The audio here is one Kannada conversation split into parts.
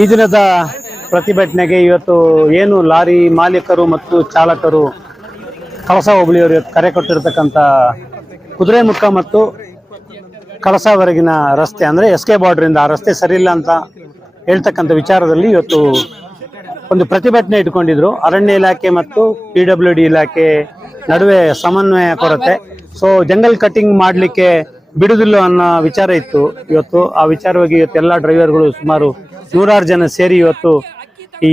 ಈ ದಿನದ ಪ್ರತಿಭಟನೆಗೆ ಇವತ್ತು ಏನು ಲಾರಿ ಮಾಲೀಕರು ಮತ್ತು ಚಾಲಕರು ಕಳಸ ಹೋಬಳಿಯವರು ಇವತ್ತು ಕರೆ ಕೊಟ್ಟಿರ್ತಕ್ಕಂಥ ಕುದುರೆಮುಖ ಮತ್ತು ಕಳಸವರೆಗಿನ ರಸ್ತೆ ಅಂದರೆ SK ಬಾರ್ಡ್ರಿಂದ ಆ ರಸ್ತೆ ಸರಿಯಿಲ್ಲ ಅಂತ ಹೇಳ್ತಕ್ಕಂಥ ವಿಚಾರದಲ್ಲಿ ಇವತ್ತು ಒಂದು ಪ್ರತಿಭಟನೆ ಇಟ್ಕೊಂಡಿದ್ರು. ಅರಣ್ಯ ಇಲಾಖೆ ಮತ್ತು PWD ಇಲಾಖೆ ನಡುವೆ ಸಮನ್ವಯ ಕೊರತೆ, ಸೊ ಜಂಗಲ್ ಕಟಿಂಗ್ ಮಾಡಲಿಕ್ಕೆ ಬಿಡುದಿಲ್ಲ ಅನ್ನೋ ವಿಚಾರ ಇತ್ತು. ಇವತ್ತು ಆ ವಿಚಾರವಾಗಿ ಇವತ್ತು ಎಲ್ಲ ಡ್ರೈವರ್ಗಳು ಸುಮಾರು 100 ಜನ ಸೇರಿ ಇವತ್ತು ಈ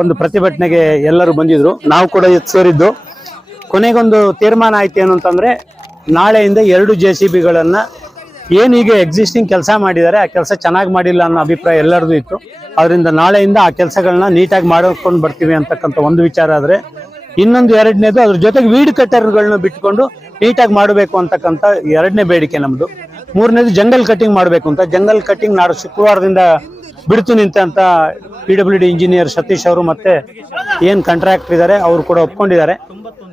ಒಂದು ಪ್ರತಿಭಟನೆಗೆ ಎಲ್ಲರೂ ಬಂದಿದ್ರು. ನಾವು ಕೂಡ ಇವತ್ತು ಸೇರಿದ್ದು. ಕೊನೆಗೊಂದು ತೀರ್ಮಾನ ಆಯ್ತು ಏನು ಅಂತಂದ್ರೆ, ನಾಳೆಯಿಂದ 2 JCBಗಳನ್ನ ಏನೀಗ ಎಕ್ಸಿಸ್ಟಿಂಗ್ ಕೆಲಸ ಮಾಡಿದ್ದಾರೆ ಆ ಕೆಲಸ ಚೆನ್ನಾಗಿ ಮಾಡಿಲ್ಲ ಅನ್ನೋ ಅಭಿಪ್ರಾಯ ಎಲ್ಲರದು ಇತ್ತು. ಅದರಿಂದ ನಾಳೆಯಿಂದ ಆ ಕೆಲಸಗಳನ್ನ ನೀಟಾಗಿ ಮಾಡ್ಕೊಂಡು ಬರ್ತೀವಿ ಅಂತಕ್ಕಂಥ ಒಂದು ವಿಚಾರ ಆದ್ರೆ, ಇನ್ನೊಂದು 2ನೇದು ಅದ್ರ ಜೊತೆಗೆ ವೀಡ್ ಕಟ್ಟರ್ಗಳನ್ನ ಬಿಟ್ಕೊಂಡು ನೀಟಾಗಿ ಮಾಡಬೇಕು ಅಂತಕ್ಕಂಥ 2ನೇ ಬೇಡಿಕೆ ನಮ್ದು. 3ನೇದು ಜಂಗಲ್ ಕಟಿಂಗ್ ಮಾಡಬೇಕು ಅಂತ. ಜಂಗಲ್ ಕಟಿಂಗ್ ನಾಡು ಶುಕ್ರವಾರದಿಂದ ಬಿಡ್ತು ನಿಂತ PWD ಇಂಜಿನಿಯರ್ ಸತೀಶ್ ಅವರು ಮತ್ತೆ ಏನ್ ಕಾಂಟ್ರಾಕ್ಟರ್ ಇದ್ದಾರೆ ಅವರು ಕೂಡ ಒಪ್ಕೊಂಡಿದ್ದಾರೆ.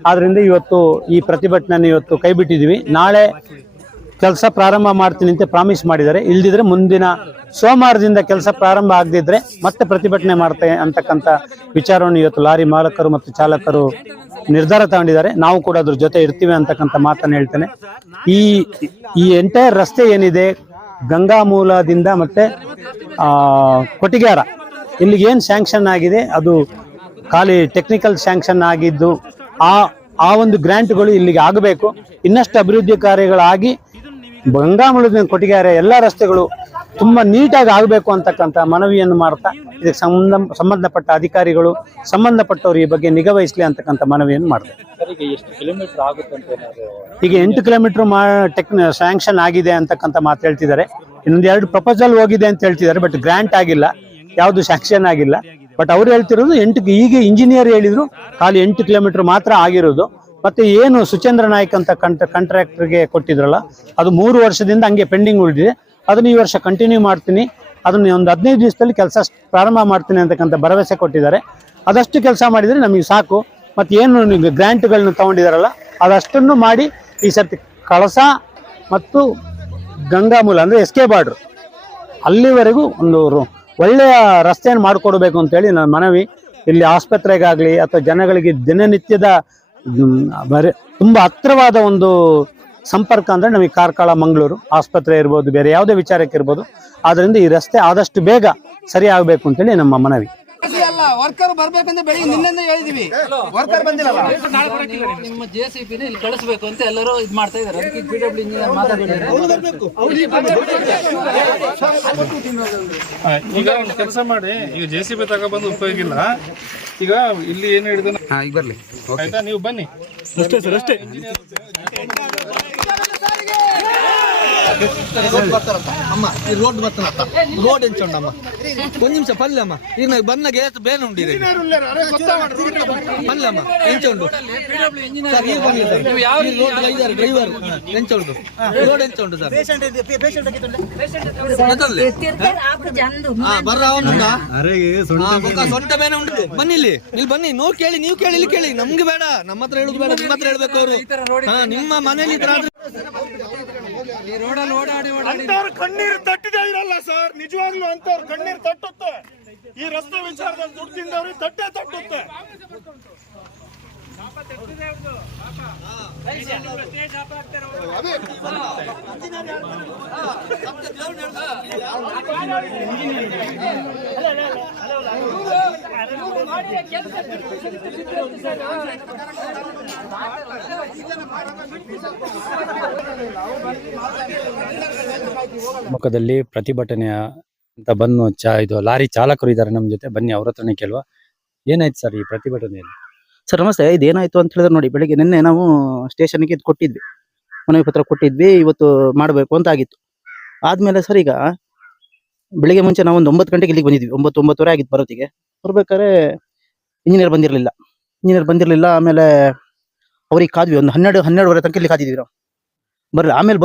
ಆದ್ರಿಂದ ಇವತ್ತು ಈ ಪ್ರತಿಭಟನೆ ಇವತ್ತು ಕೈ ಬಿಟ್ಟಿದೀವಿ. ನಾಳೆ ಕೆಲಸ ಪ್ರಾರಂಭ ಮಾಡ್ತೀನಿ ಅಂತ ಪ್ರಾಮಿಸ್ ಮಾಡಿದ್ದಾರೆ. ಇಲ್ದಿದ್ರೆ ಮುಂದಿನ ಸೋಮವಾರದಿಂದ ಕೆಲಸ ಪ್ರಾರಂಭ ಆಗದಿದ್ರೆ ಮತ್ತೆ ಪ್ರತಿಭಟನೆ ಮಾಡ್ತೇವೆ ಅಂತಕ್ಕಂಥ ವಿಚಾರವನ್ನು ಇವತ್ತು ಲಾರಿ ಮಾಲಕರು ಮತ್ತು ಚಾಲಕರು ನಿರ್ಧಾರ ತಗೊಂಡಿದ್ದಾರೆ. ನಾವು ಕೂಡ ಅದ್ರ ಜೊತೆ ಇರ್ತೀವಿ ಅಂತಕ್ಕಂಥ ಮಾತನ್ನು ಹೇಳ್ತೇನೆ. ಈ ಎಂಟೈರ್ ರಸ್ತೆ ಏನಿದೆ ಗಂಗಾ ಮೂಲದಿಂದ ಮತ್ತೆ ಕೊಟ್ಟಿಗೆಹಾರ ಇಲ್ಲಿಗೆ ಏನ್ ಸ್ಯಾಂಕ್ಷನ್ ಆಗಿದೆ ಅದು ಖಾಲಿ ಟೆಕ್ನಿಕಲ್ ಸ್ಯಾಂಕ್ಷನ್ ಆಗಿದ್ದು ಆ ಒಂದು ಗ್ರಾಂಟ್ಗಳು ಇಲ್ಲಿಗೆ ಆಗಬೇಕು. ಇನ್ನಷ್ಟು ಅಭಿವೃದ್ಧಿ ಕಾರ್ಯಗಳಾಗಿ ಗಂಗಾ ಮೂಲದಿಂದ ಕೊಟ್ಟಿಗೆಹಾರ ಎಲ್ಲ ರಸ್ತೆಗಳು ತುಂಬಾ ನೀಟಾಗಿ ಆಗಬೇಕು ಅಂತಕ್ಕಂಥ ಮನವಿಯನ್ನು ಮಾಡ್ತಾ ಇದಕ್ಕೆ ಸಂಬಂಧಪಟ್ಟ ಅಧಿಕಾರಿಗಳು ಸಂಬಂಧಪಟ್ಟವರು ಈ ಬಗ್ಗೆ ನಿಗಾ ವಹಿಸಲಿ ಅಂತಕ್ಕಂಥ ಮನವಿಯನ್ನು ಮಾಡ್ತಾರೆ. ಈಗ 8 ಕಿಲೋಮೀಟರ್ ಸ್ಯಾಂಕ್ಷನ್ ಆಗಿದೆ ಅಂತಕ್ಕಂಥ ಮಾತು ಹೇಳ್ತಿದ್ದಾರೆ. ಇನ್ನೊಂದು 2 ಪ್ರಪೋಸಲ್ ಹೋಗಿದೆ ಅಂತ ಹೇಳ್ತಿದ್ದಾರೆ. ಬಟ್ ಗ್ರಾಂಟ್ ಆಗಿಲ್ಲ, ಯಾವುದು ಸ್ಯಾಂಕ್ಷನ್ ಆಗಿಲ್ಲ. ಬಟ್ ಅವ್ರು ಹೇಳ್ತಿರೋದು 8 ಈಗ ಇಂಜಿನಿಯರ್ ಹೇಳಿದ್ರು ಖಾಲಿ 8 ಕಿಲೋಮೀಟರ್ ಮಾತ್ರ ಆಗಿರೋದು. ಮತ್ತೆ ಏನು ಸುಚೇಂದ್ರ ನಾಯ್ಕ್ ಅಂತ ಕಾಂಟ್ರಾಕ್ಟರ್ಗೆ ಕೊಟ್ಟಿದ್ರಲ್ಲ ಅದು 3 ವರ್ಷದಿಂದ ಹಂಗೆ ಪೆಂಡಿಂಗ್ ಉಳಿದಿದೆ. ಅದನ್ನ ಈ ವರ್ಷ ಕಂಟಿನ್ಯೂ ಮಾಡ್ತೀನಿ, ಅದನ್ನ ಒಂದು 15 ದಿವಸದಲ್ಲಿ ಕೆಲಸ ಪ್ರಾರಂಭ ಮಾಡ್ತೀನಿ ಅಂತಕ್ಕಂಥ ಭರವಸೆ ಕೊಟ್ಟಿದ್ದಾರೆ. ಅದಷ್ಟು ಕೆಲಸ ಮಾಡಿದ್ರೆ ನಮಗೆ ಸಾಕು. ಮತ್ತೆ ಏನು ಗ್ರಾಂಟ್ಗಳನ್ನ ತಗೊಂಡಿದಾರಲ್ಲ ಅದಷ್ಟನ್ನು ಮಾಡಿ ಈ ಸರ್ತಿ ಕಳಸ ಮತ್ತು ಗಂಗಾಮೂಲ ಅಂದ್ರೆ SK ಬಾರ್ಡರ್ ಅಲ್ಲಿವರೆಗೂ ಒಂದು ಒಳ್ಳೆಯ ರಸ್ತೆಯನ್ನು ಮಾಡಿಕೊಡ್ಬೇಕು ಅಂತೇಳಿ ನನ್ನ ಮನವಿ. ಇಲ್ಲಿ ಆಸ್ಪತ್ರೆಗಾಗ್ಲಿ ಅಥವಾ ಜನಗಳಿಗೆ ದಿನನಿತ್ಯದ ತುಂಬಾ ಹತ್ತಿರವಾದ ಒಂದು ಸಂಪರ್ಕ ಅಂದ್ರೆ ನಮಗೆ ಕಾರ್ಕಳ ಮಂಗಳೂರು ಆಸ್ಪತ್ರೆ ಇರ್ಬೋದು, ಬೇರೆ ಯಾವುದೇ ವಿಚಾರಕ್ಕೆ ಇರ್ಬೋದು. ಆದ್ರಿಂದ ಈ ರಸ್ತೆ ಆದಷ್ಟು ಬೇಗ ಸರಿ ಆಗ್ಬೇಕು ಅಂತೇಳಿ ನಮ್ಮ ಮನವಿ. ವರ್ಕರ್ ಬರ್ಬೇಕಂತ ಬೆಳಿಗ್ಗೆ ನಿನ್ನೆ ಹೇಳಿದೀವಿ, ವರ್ಕರ್ ಬಂದಿಲ್ಲ. ನಿಮ್ಮ JCB ಇಲ್ಲಿ ಕಳಿಸಬೇಕು ಅಂತ ಎಲ್ಲರೂ ಇದು ಮಾಡ್ತಾ ಇದ್ದಾರೆ. ಅದಕ್ಕೆ PWD ಇಂಜಿನಿಯರ್ ಮಾತಾಡಬೇಕು. ಈಗ ಒಂದು ಕೆಲಸ ಮಾಡಿ, ಈಗ JCB ತಗೊಬಂದು ಉಪಯೋಗ ಇಲ್ಲ. ಈಗ ಇಲ್ಲಿ ಏನು ಹೇಳಿದ ಈಗ ಬರ್ಲಿ ಆಯ್ತಾ, ನೀವು ಬನ್ನಿ ಅಷ್ಟೇ ಸರ್, ಅಷ್ಟೇ. ಅಮ್ಮ ಈ ರೋಡ್ ಬರ್ತಾನತ್ತ, ರೋಡ್ ಎಂಚೊಂಡಮ್ಮ ಒಂದ್ ನಿಮಿಷ ಪಲ್ಯಮ್ಮ. ಈಗ ನಾವು ಬನ್ನಗೆ ಬೇನೆ ಉಂಡಿದೆ ಪಲ್ಯಮ್ಮ ಎಂಚುಂಡು ಡ್ರೈವರ್ ಎಂಚುಂಡು ರೋಡ್ ಎಂಚುಂಡು ಸರ್ ಬರ್ರ ಅವನುಂಡ ಸೊಂಟ ಬೇನೆ ಉಂಟು. ಬನ್ನಿ ಇಲ್ಲಿ ಬನ್ನಿ, ನೀವು ಕೇಳಿ ಇಲ್ಲಿ ಕೇಳಿ. ನಮ್ಗೆ ಬೇಡ, ನಮ್ಮ ಹತ್ರ ಹೇಳುದು ಬೇಡ, ನಿಮ್ಮ ಹತ್ರ ಹೇಳ್ಬೇಕು ಅವರು. ನಿಮ್ಮ ಮನೇಲಿ ಅಂತವ್ರ ಕಣ್ಣೀರು ತಟ್ಟಿದೆ ಇರಲ್ಲ ಸರ್. ನಿಜವಾಗ್ಲೂ ಅಂತವ್ರ ಕಣ್ಣೀರು ತಟ್ಟುತ್ತೆ. ಈ ರಸ್ತೆ ವಿಚಾರದಲ್ಲಿ ದುಡ್ಡು ತಿಂದವ್ರಿಗೆ ತಟ್ಟುತ್ತೆ. ಮುಖದಲ್ಲಿ ಪ್ರತಿಭಟನೆಯ ಅಂತ ಬಂದು ಇದು ಲಾರಿ ಚಾಲಕರು ಇದ್ದಾರೆ ನಮ್ಮ ಜೊತೆ. ಬನ್ನಿ ಅವ್ರ ಹತ್ರನೇ ಕೇಳುವ. ಏನಾಯ್ತು ಸರ್ ಈ ಪ್ರತಿಭಟನೆಯಲ್ಲಿ? ಸರ್ ನಮಸ್ತೆ. ಇದೇನಾಯ್ತು ಅಂತ ಹೇಳಿದ್ರೆ ನೋಡಿ, ಬೆಳಿಗ್ಗೆ ನಿನ್ನೆ ನಾವು ಸ್ಟೇಷನ್ಗೆ ಇದು ಕೊಟ್ಟಿದ್ವಿ, ಮನವಿ ಪತ್ರ ಕೊಟ್ಟಿದ್ವಿ. ಇವತ್ತು ಮಾಡಬೇಕು ಅಂತ ಆಗಿತ್ತು. ಆದ್ಮೇಲೆ ಸರ್ ಈಗ ಬೆಳಿಗ್ಗೆ ಮುಂಚೆ ನಾವು ಒಂದು 9 ಗಂಟೆಗೆ ಇಲ್ಲಿಗೆ ಬಂದಿದ್ವಿ. 9:30 ಆಗಿತ್ತು ಬರೋತ್ತಿಗೆ. ಬರ್ಬೇಕಾದ್ರೆ ಇಂಜಿನಿಯರ್ ಬಂದಿರಲಿಲ್ಲ. ಆಮೇಲೆ ಅವ್ರಿಗೆ ಕಾದ್ವಿ, ಒಂದು 12:30 ತನಕ ಇಲ್ಲಿ ಕಾದಿದ್ವಿ ನಾವು. ಬರ್ರಿ ಆಮೇಲೆ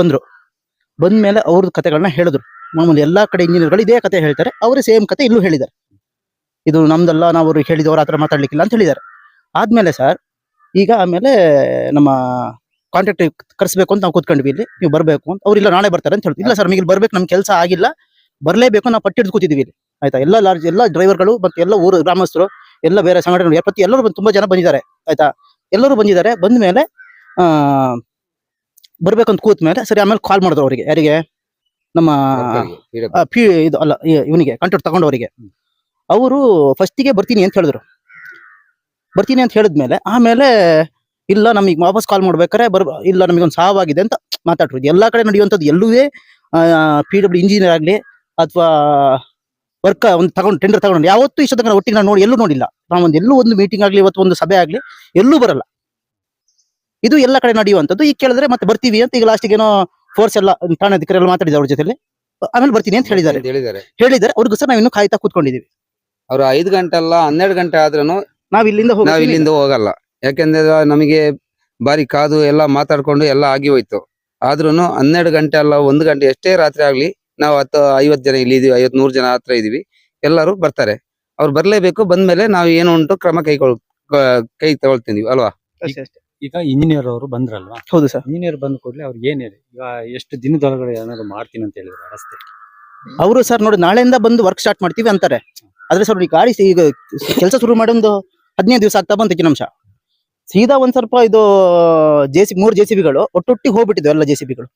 ಬಂದ್ಮೇಲೆ ಅವ್ರದ್ದು ಕತೆಗಳನ್ನ ಹೇಳಿದ್ರು. ಮಾಮೂಲಿ ಎಲ್ಲಾ ಕಡೆ ಇಂಜಿನಿಯರ್ಗಳು ಇದೇ ಕತೆ ಹೇಳ್ತಾರೆ, ಅವರೇ ಸೇಮ್ ಕತೆ ಇಲ್ಲೂ ಹೇಳಿದ್ದಾರೆ. ಇದು ನಮ್ದಲ್ಲ, ನಾವು ಅವ್ರಿಗೆ ಹೇಳಿದವ್ರು ಆತರ ಮಾತಾಡ್ಲಿಕ್ಕಿಲ್ಲ ಅಂತ ಹೇಳಿದ್ದಾರೆ. ಆದ್ಮೇಲೆ ಸರ್ ಈಗ ಆಮೇಲೆ ನಮ್ಮ ಕಾಂಟ್ರಾಕ್ಟ್ ಕರ್ಸ್ಬೇಕು ಅಂತ ನಾವು ಕೂತ್ಕೊಂಡ್ವಿ. ಇಲ್ಲಿ ನೀವು ಬರ್ಬೇಕು ಅಂತ. ಅವ್ರಿಲ್ಲ ನಾಳೆ ಬರ್ತಾರೆ ಅಂತ ಹೇಳ್ತೀವಿ. ಇಲ್ಲ ಸರ್, ನಮಗೆ ಇಲ್ಲಿ ಬರ್ಬೇಕು, ನಮ್ ಕೆಲಸ ಆಗಿಲ್ಲ, ಬರಲೇಬೇಕು, ನಾವು ಪಟ್ಟಿ ಹಿಡಿದು ಕೂತಿದ್ದೀವಿ ಇಲ್ಲಿ. ಆಯ್ತಾ, ಎಲ್ಲ ಡ್ರೈವರ್ಗಳು ಮತ್ತೆ ಎಲ್ಲ ಊರು ಗ್ರಾಮಸ್ಥರು, ಎಲ್ಲ ಬೇರೆ ಸಂಘಟನೆಗಳು ಪ್ರತಿ ಎಲ್ಲರೂ ತುಂಬಾ ಜನ ಬಂದಿದ್ದಾರೆ. ಆಯ್ತಾ, ಎಲ್ಲರೂ ಬಂದಿದ್ದಾರೆ. ಬಂದ ಮೇಲೆ ಬರ್ಬೇಕಂತ ಕೂತ ಮೇಲೆ ಸರಿ, ಆಮೇಲೆ ಕಾಲ್ ಮಾಡಿದ್ರು ಅವರಿಗೆ, ಯಾರಿಗೆ, ನಮ್ಮ ಇದು ಅಲ್ಲ ಇವನಿಗೆ ಕಾಂಟ್ರಾಕ್ಟ್ ತಗೊಂಡವರಿಗೆ. ಅವರು ಫಸ್ಟಿಗೆ ಬರ್ತೀನಿ ಅಂತ ಹೇಳಿದ್ರು. ಬರ್ತೀನಿ ಅಂತ ಹೇಳಿದ್ಮೇಲೆ ಆಮೇಲೆ ಇಲ್ಲ ನಮಗೆ ವಾಪಸ್ ಕಾಲ್ ಮಾಡ್ಬೇಕಾರೆ ಇಲ್ಲ ನಮಗೊಂದು ಸಾವಾಗಿದೆ ಅಂತ ಮಾತಾಡ್ರು. ಇದು ಎಲ್ಲಾ ಕಡೆ ನಡೆಯುವಂಥದ್ದು. ಎಲ್ಲೂ PW ಇಂಜಿನಿಯರ್ ಆಗ್ಲಿ ಅಥವಾ ವರ್ಕ್ ಒಂದು ಟೆಂಡರ್ ತಗೊಂಡು ಯಾವತ್ತೂ ಇಷ್ಟ ತನಕ ಒಟ್ಟಿಗೆ ನಾನು ಎಲ್ಲೂ ನೋಡಿಲ್ಲ. ನಾವೊಂದು ಎಲ್ಲೂ ಒಂದು ಮೀಟಿಂಗ್ ಆಗ್ಲಿ ಇವತ್ತು ಒಂದು ಸಭೆ ಆಗ್ಲಿ ಎಲ್ಲೂ ಬರಲ್ಲ. ಇದು ಎಲ್ಲ ಕಡೆ ನಡೆಯುವಂಥದ್ದು. ಈಗ ಕೇಳಿದ್ರೆ ಮತ್ತೆ ಬರ್ತೀವಿ ಅಂತ, ಈಗ ಲಾಸ್ಟಿಗೆ ಏನೋ ಫೋರ್ಸ್ ಎಲ್ಲ ಠಾಣಾಧಿಕಾರಿ ಎಲ್ಲ ಮಾತಾಡಿದ್ರು ಅವ್ರ ಜೊತೆಲಿ, ಆಮೇಲೆ ಬರ್ತೀನಿ ಅಂತ ಹೇಳಿದ್ದಾರೆ. ಅವ್ರಿಗೂ ಸಹ ನಾವು ಇನ್ನೂ ಕಾಯ್ತಾ ಕೂತ್ಕೊಂಡಿದೀವಿ. ಅವ್ರು 5 ಗಂಟೆ ಅಲ್ಲ 12 ಗಂಟೆ ಆದ್ರೂ ನಾವ್ ಇಲ್ಲಿಂದ ಹೋಗಲ್ಲ. ಯಾಕೆಂದ್ರೆ ನಮಗೆ ಬಾರಿ ಕಾದು ಎಲ್ಲ ಮಾತಾಡ್ಕೊಂಡು ಎಲ್ಲ ಆಗಿ ಹೋಯ್ತು. ಆದ್ರೂನು 12 ಗಂಟೆ ಅಲ್ಲ 1 ಗಂಟೆ ಎಷ್ಟೇ ರಾತ್ರಿ ಆಗ್ಲಿ ನಾವು 50 ಜನ ಇಲ್ಲಿ ಇದೀವಿ, 50-100 ಜನ ಹತ್ರ ಇದೀವಿ, ಎಲ್ಲರೂ ಬರ್ತಾರೆ. ಅವ್ರು ಬರ್ಲೇಬೇಕು. ಬಂದ್ಮೇಲೆ ನಾವು ಏನು ಉಂಟು ಕ್ರಮ ಕೈ ತಗೊಳ್ತೀವಿ ಅಲ್ವಾ. ಈಗ ಇಂಜಿನಿಯರ್ ಅವರು ಬಂದ್ರಲ್ವಾ? ಹೌದು ಸರ್. ಇಂಜಿನಿಯರ್ ಬಂದ ಕೂಡಲೇ ಅವ್ರಿಗೆ ಏನ್ ಹೇಳಿ, ಈಗ ಎಷ್ಟು ದಿನದೊಳಗಡೆ ಏನಾದ್ರು ಮಾಡ್ತೀನಿ ಅಂತ ಹೇಳಿದ್ರು ರಸ್ತೆ? ಅವರು ಸರ್ ನೋಡಿ, ನಾಳೆಯಿಂದ ಬಂದು ವರ್ಕ್ ಸ್ಟಾರ್ಟ್ ಮಾಡ್ತೀವಿ ಅಂತಾರೆ. ಆದ್ರೆ ಸರ್ ಈ ಗಾಡಿ ಈಗ ಕೆಲಸ ಶುರು ಮಾಡಿ ಒಂದು 15 ದಿವಸ ಆಗ್ತಾ ಬಂತು ಅಂಶ. ಸೀದಾ ಒಂದ್ ಸ್ವಲ್ಪ ಇದು 3 JCBಗಳು ಒಟ್ಟೊಟ್ಟಿಗೆ ಹೋಗ್ಬಿಟ್ಟಿದ್ವು, ಎಲ್ಲ JCBಗಳು.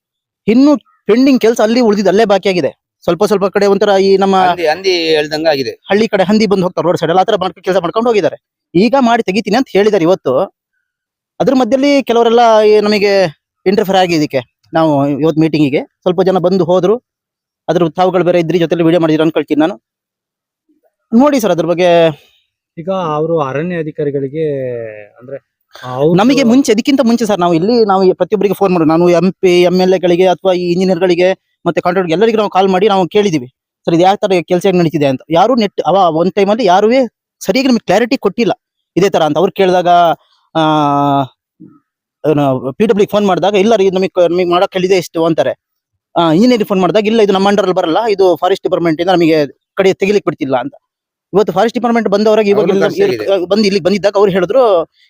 ಇನ್ನು ಪೆಂಡಿಂಗ್ ಕೆಲಸ ಅಲ್ಲಿ ಉಳಿದಿದ್ದು, ಅಲ್ಲೇ ಬಾಕಿ ಆಗಿದೆ. ಸ್ವಲ್ಪ ಕಡೆ ಒಂಥರ ಈ ನಮ್ಮ ಹಂದಿ ಹೇಳ್ದಂಗ ಆಗಿದೆ. ಹಳ್ಳಿ ಕಡೆ ಹಂದಿ ಬಂದು ಹೋಗ್ತಾರೆ ರೋಡ್ ಸೈಡ್, ಆ ತರ ಕೆಲಸ ಮಾಡ್ಕೊಂಡು ಹೋಗಿದ್ದಾರೆ. ಈಗ ಮಾಡಿ ತೆಗಿತೀನಿ ಅಂತ ಹೇಳಿದ್ದಾರೆ ಇವತ್ತು. ಅದ್ರ ಮಧ್ಯದಲ್ಲಿ ಕೆಲವರೆಲ್ಲ ನಮಗೆ ಇಂಟರ್ಫಿಯರ್ ಆಗಿ ಇದಕ್ಕೆ ನಾವು ಇವತ್ತು ಮೀಟಿಂಗಿಗೆ ಸ್ವಲ್ಪ ಜನ ಬಂದು ಹೋದ್ರು. ಅದ್ರ ತಾವುಗಳು ಬೇರೆ ಇದ್ರಿ, ಜೊತೆಲಿ ವಿಡಿಯೋ ಮಾಡಿದ್ರು ಅನ್ಕೊಳ್ತೀನಿ ನಾನು. ನೋಡಿ ಸರ್ ಅದ್ರ ಬಗ್ಗೆ. ಈಗ ಅವರು ಅರಣ್ಯ ಅಧಿಕಾರಿಗಳಿಗೆ ಅಂದ್ರೆ ನಮಗೆ ಮುಂಚೆ, ಅದಕ್ಕಿಂತ ಮುಂಚೆ ಸರ್ ನಾವು ಪ್ರತಿಯೊಬ್ಬರಿಗೆ ಫೋನ್ ಮಾಡೋದು. ನಾನು MP MLA ಗಳಿಗೆ ಅಥವಾ ಈ ಇಂಜಿನಿಯರ್ಗಳಿಗೆ ಮತ್ತೆ ಕಾಂಟ್ರಾಕ್ಟರ್ ಎಲ್ಲರಿಗೂ ನಾವು ಕಾಲ್ ಮಾಡಿ ನಾವು ಕೇಳಿದೀವಿ, ಸರ್ ಇದು ಯಾವ ತರ ಕೆಲಸ ನಡೀತಿದೆ ಅಂತ. ಯಾರು ಒಂದ್ ಟೈಮಲ್ಲಿ ಯಾರು ಸರಿಯಾಗಿ ನಮಗೆ ಕ್ಲಾರಿಟಿ ಕೊಟ್ಟಿಲ್ಲ ಇದೇ ತರ ಅಂತ. ಅವ್ರು ಕೇಳಿದಾಗ PW ಫೋನ್ ಮಾಡಿದಾಗ ಇಲ್ಲ ರೀ ನಮಗೆ ಮಾಡಕ್ ಹೇಳಿದೆ ಎಷ್ಟು ಅಂತಾರೆ. ಇಂಜಿನಿಯರಿಂಗ್ ಫೋನ್ ಮಾಡಿದಾಗ ಇಲ್ಲ ಇದು ನಮ್ಮ ಅಂಡರ್ ಬರಲ್ಲ, ಇದು ಫಾರೆಸ್ಟ್ ಡಿಪಾರ್ಟ್ಮೆಂಟ್ ಇಂದ ನಮಗೆ ಕಡೆ ತೆಗಿಲಿಕ್ಕೆ ಬಿಡ್ತಿಲ್ಲ ಅಂತ. ಇವತ್ತು ಫಾರೆಸ್ಟ್ ಡಿಪಾರ್ಟ್ಮೆಂಟ್ ಬಂದವರಾಗಿ ಬಂದು ಇಲ್ಲಿ ಬಂದಿದ್ದಾಗ ಅವ್ರು ಹೇಳಿದ್ರು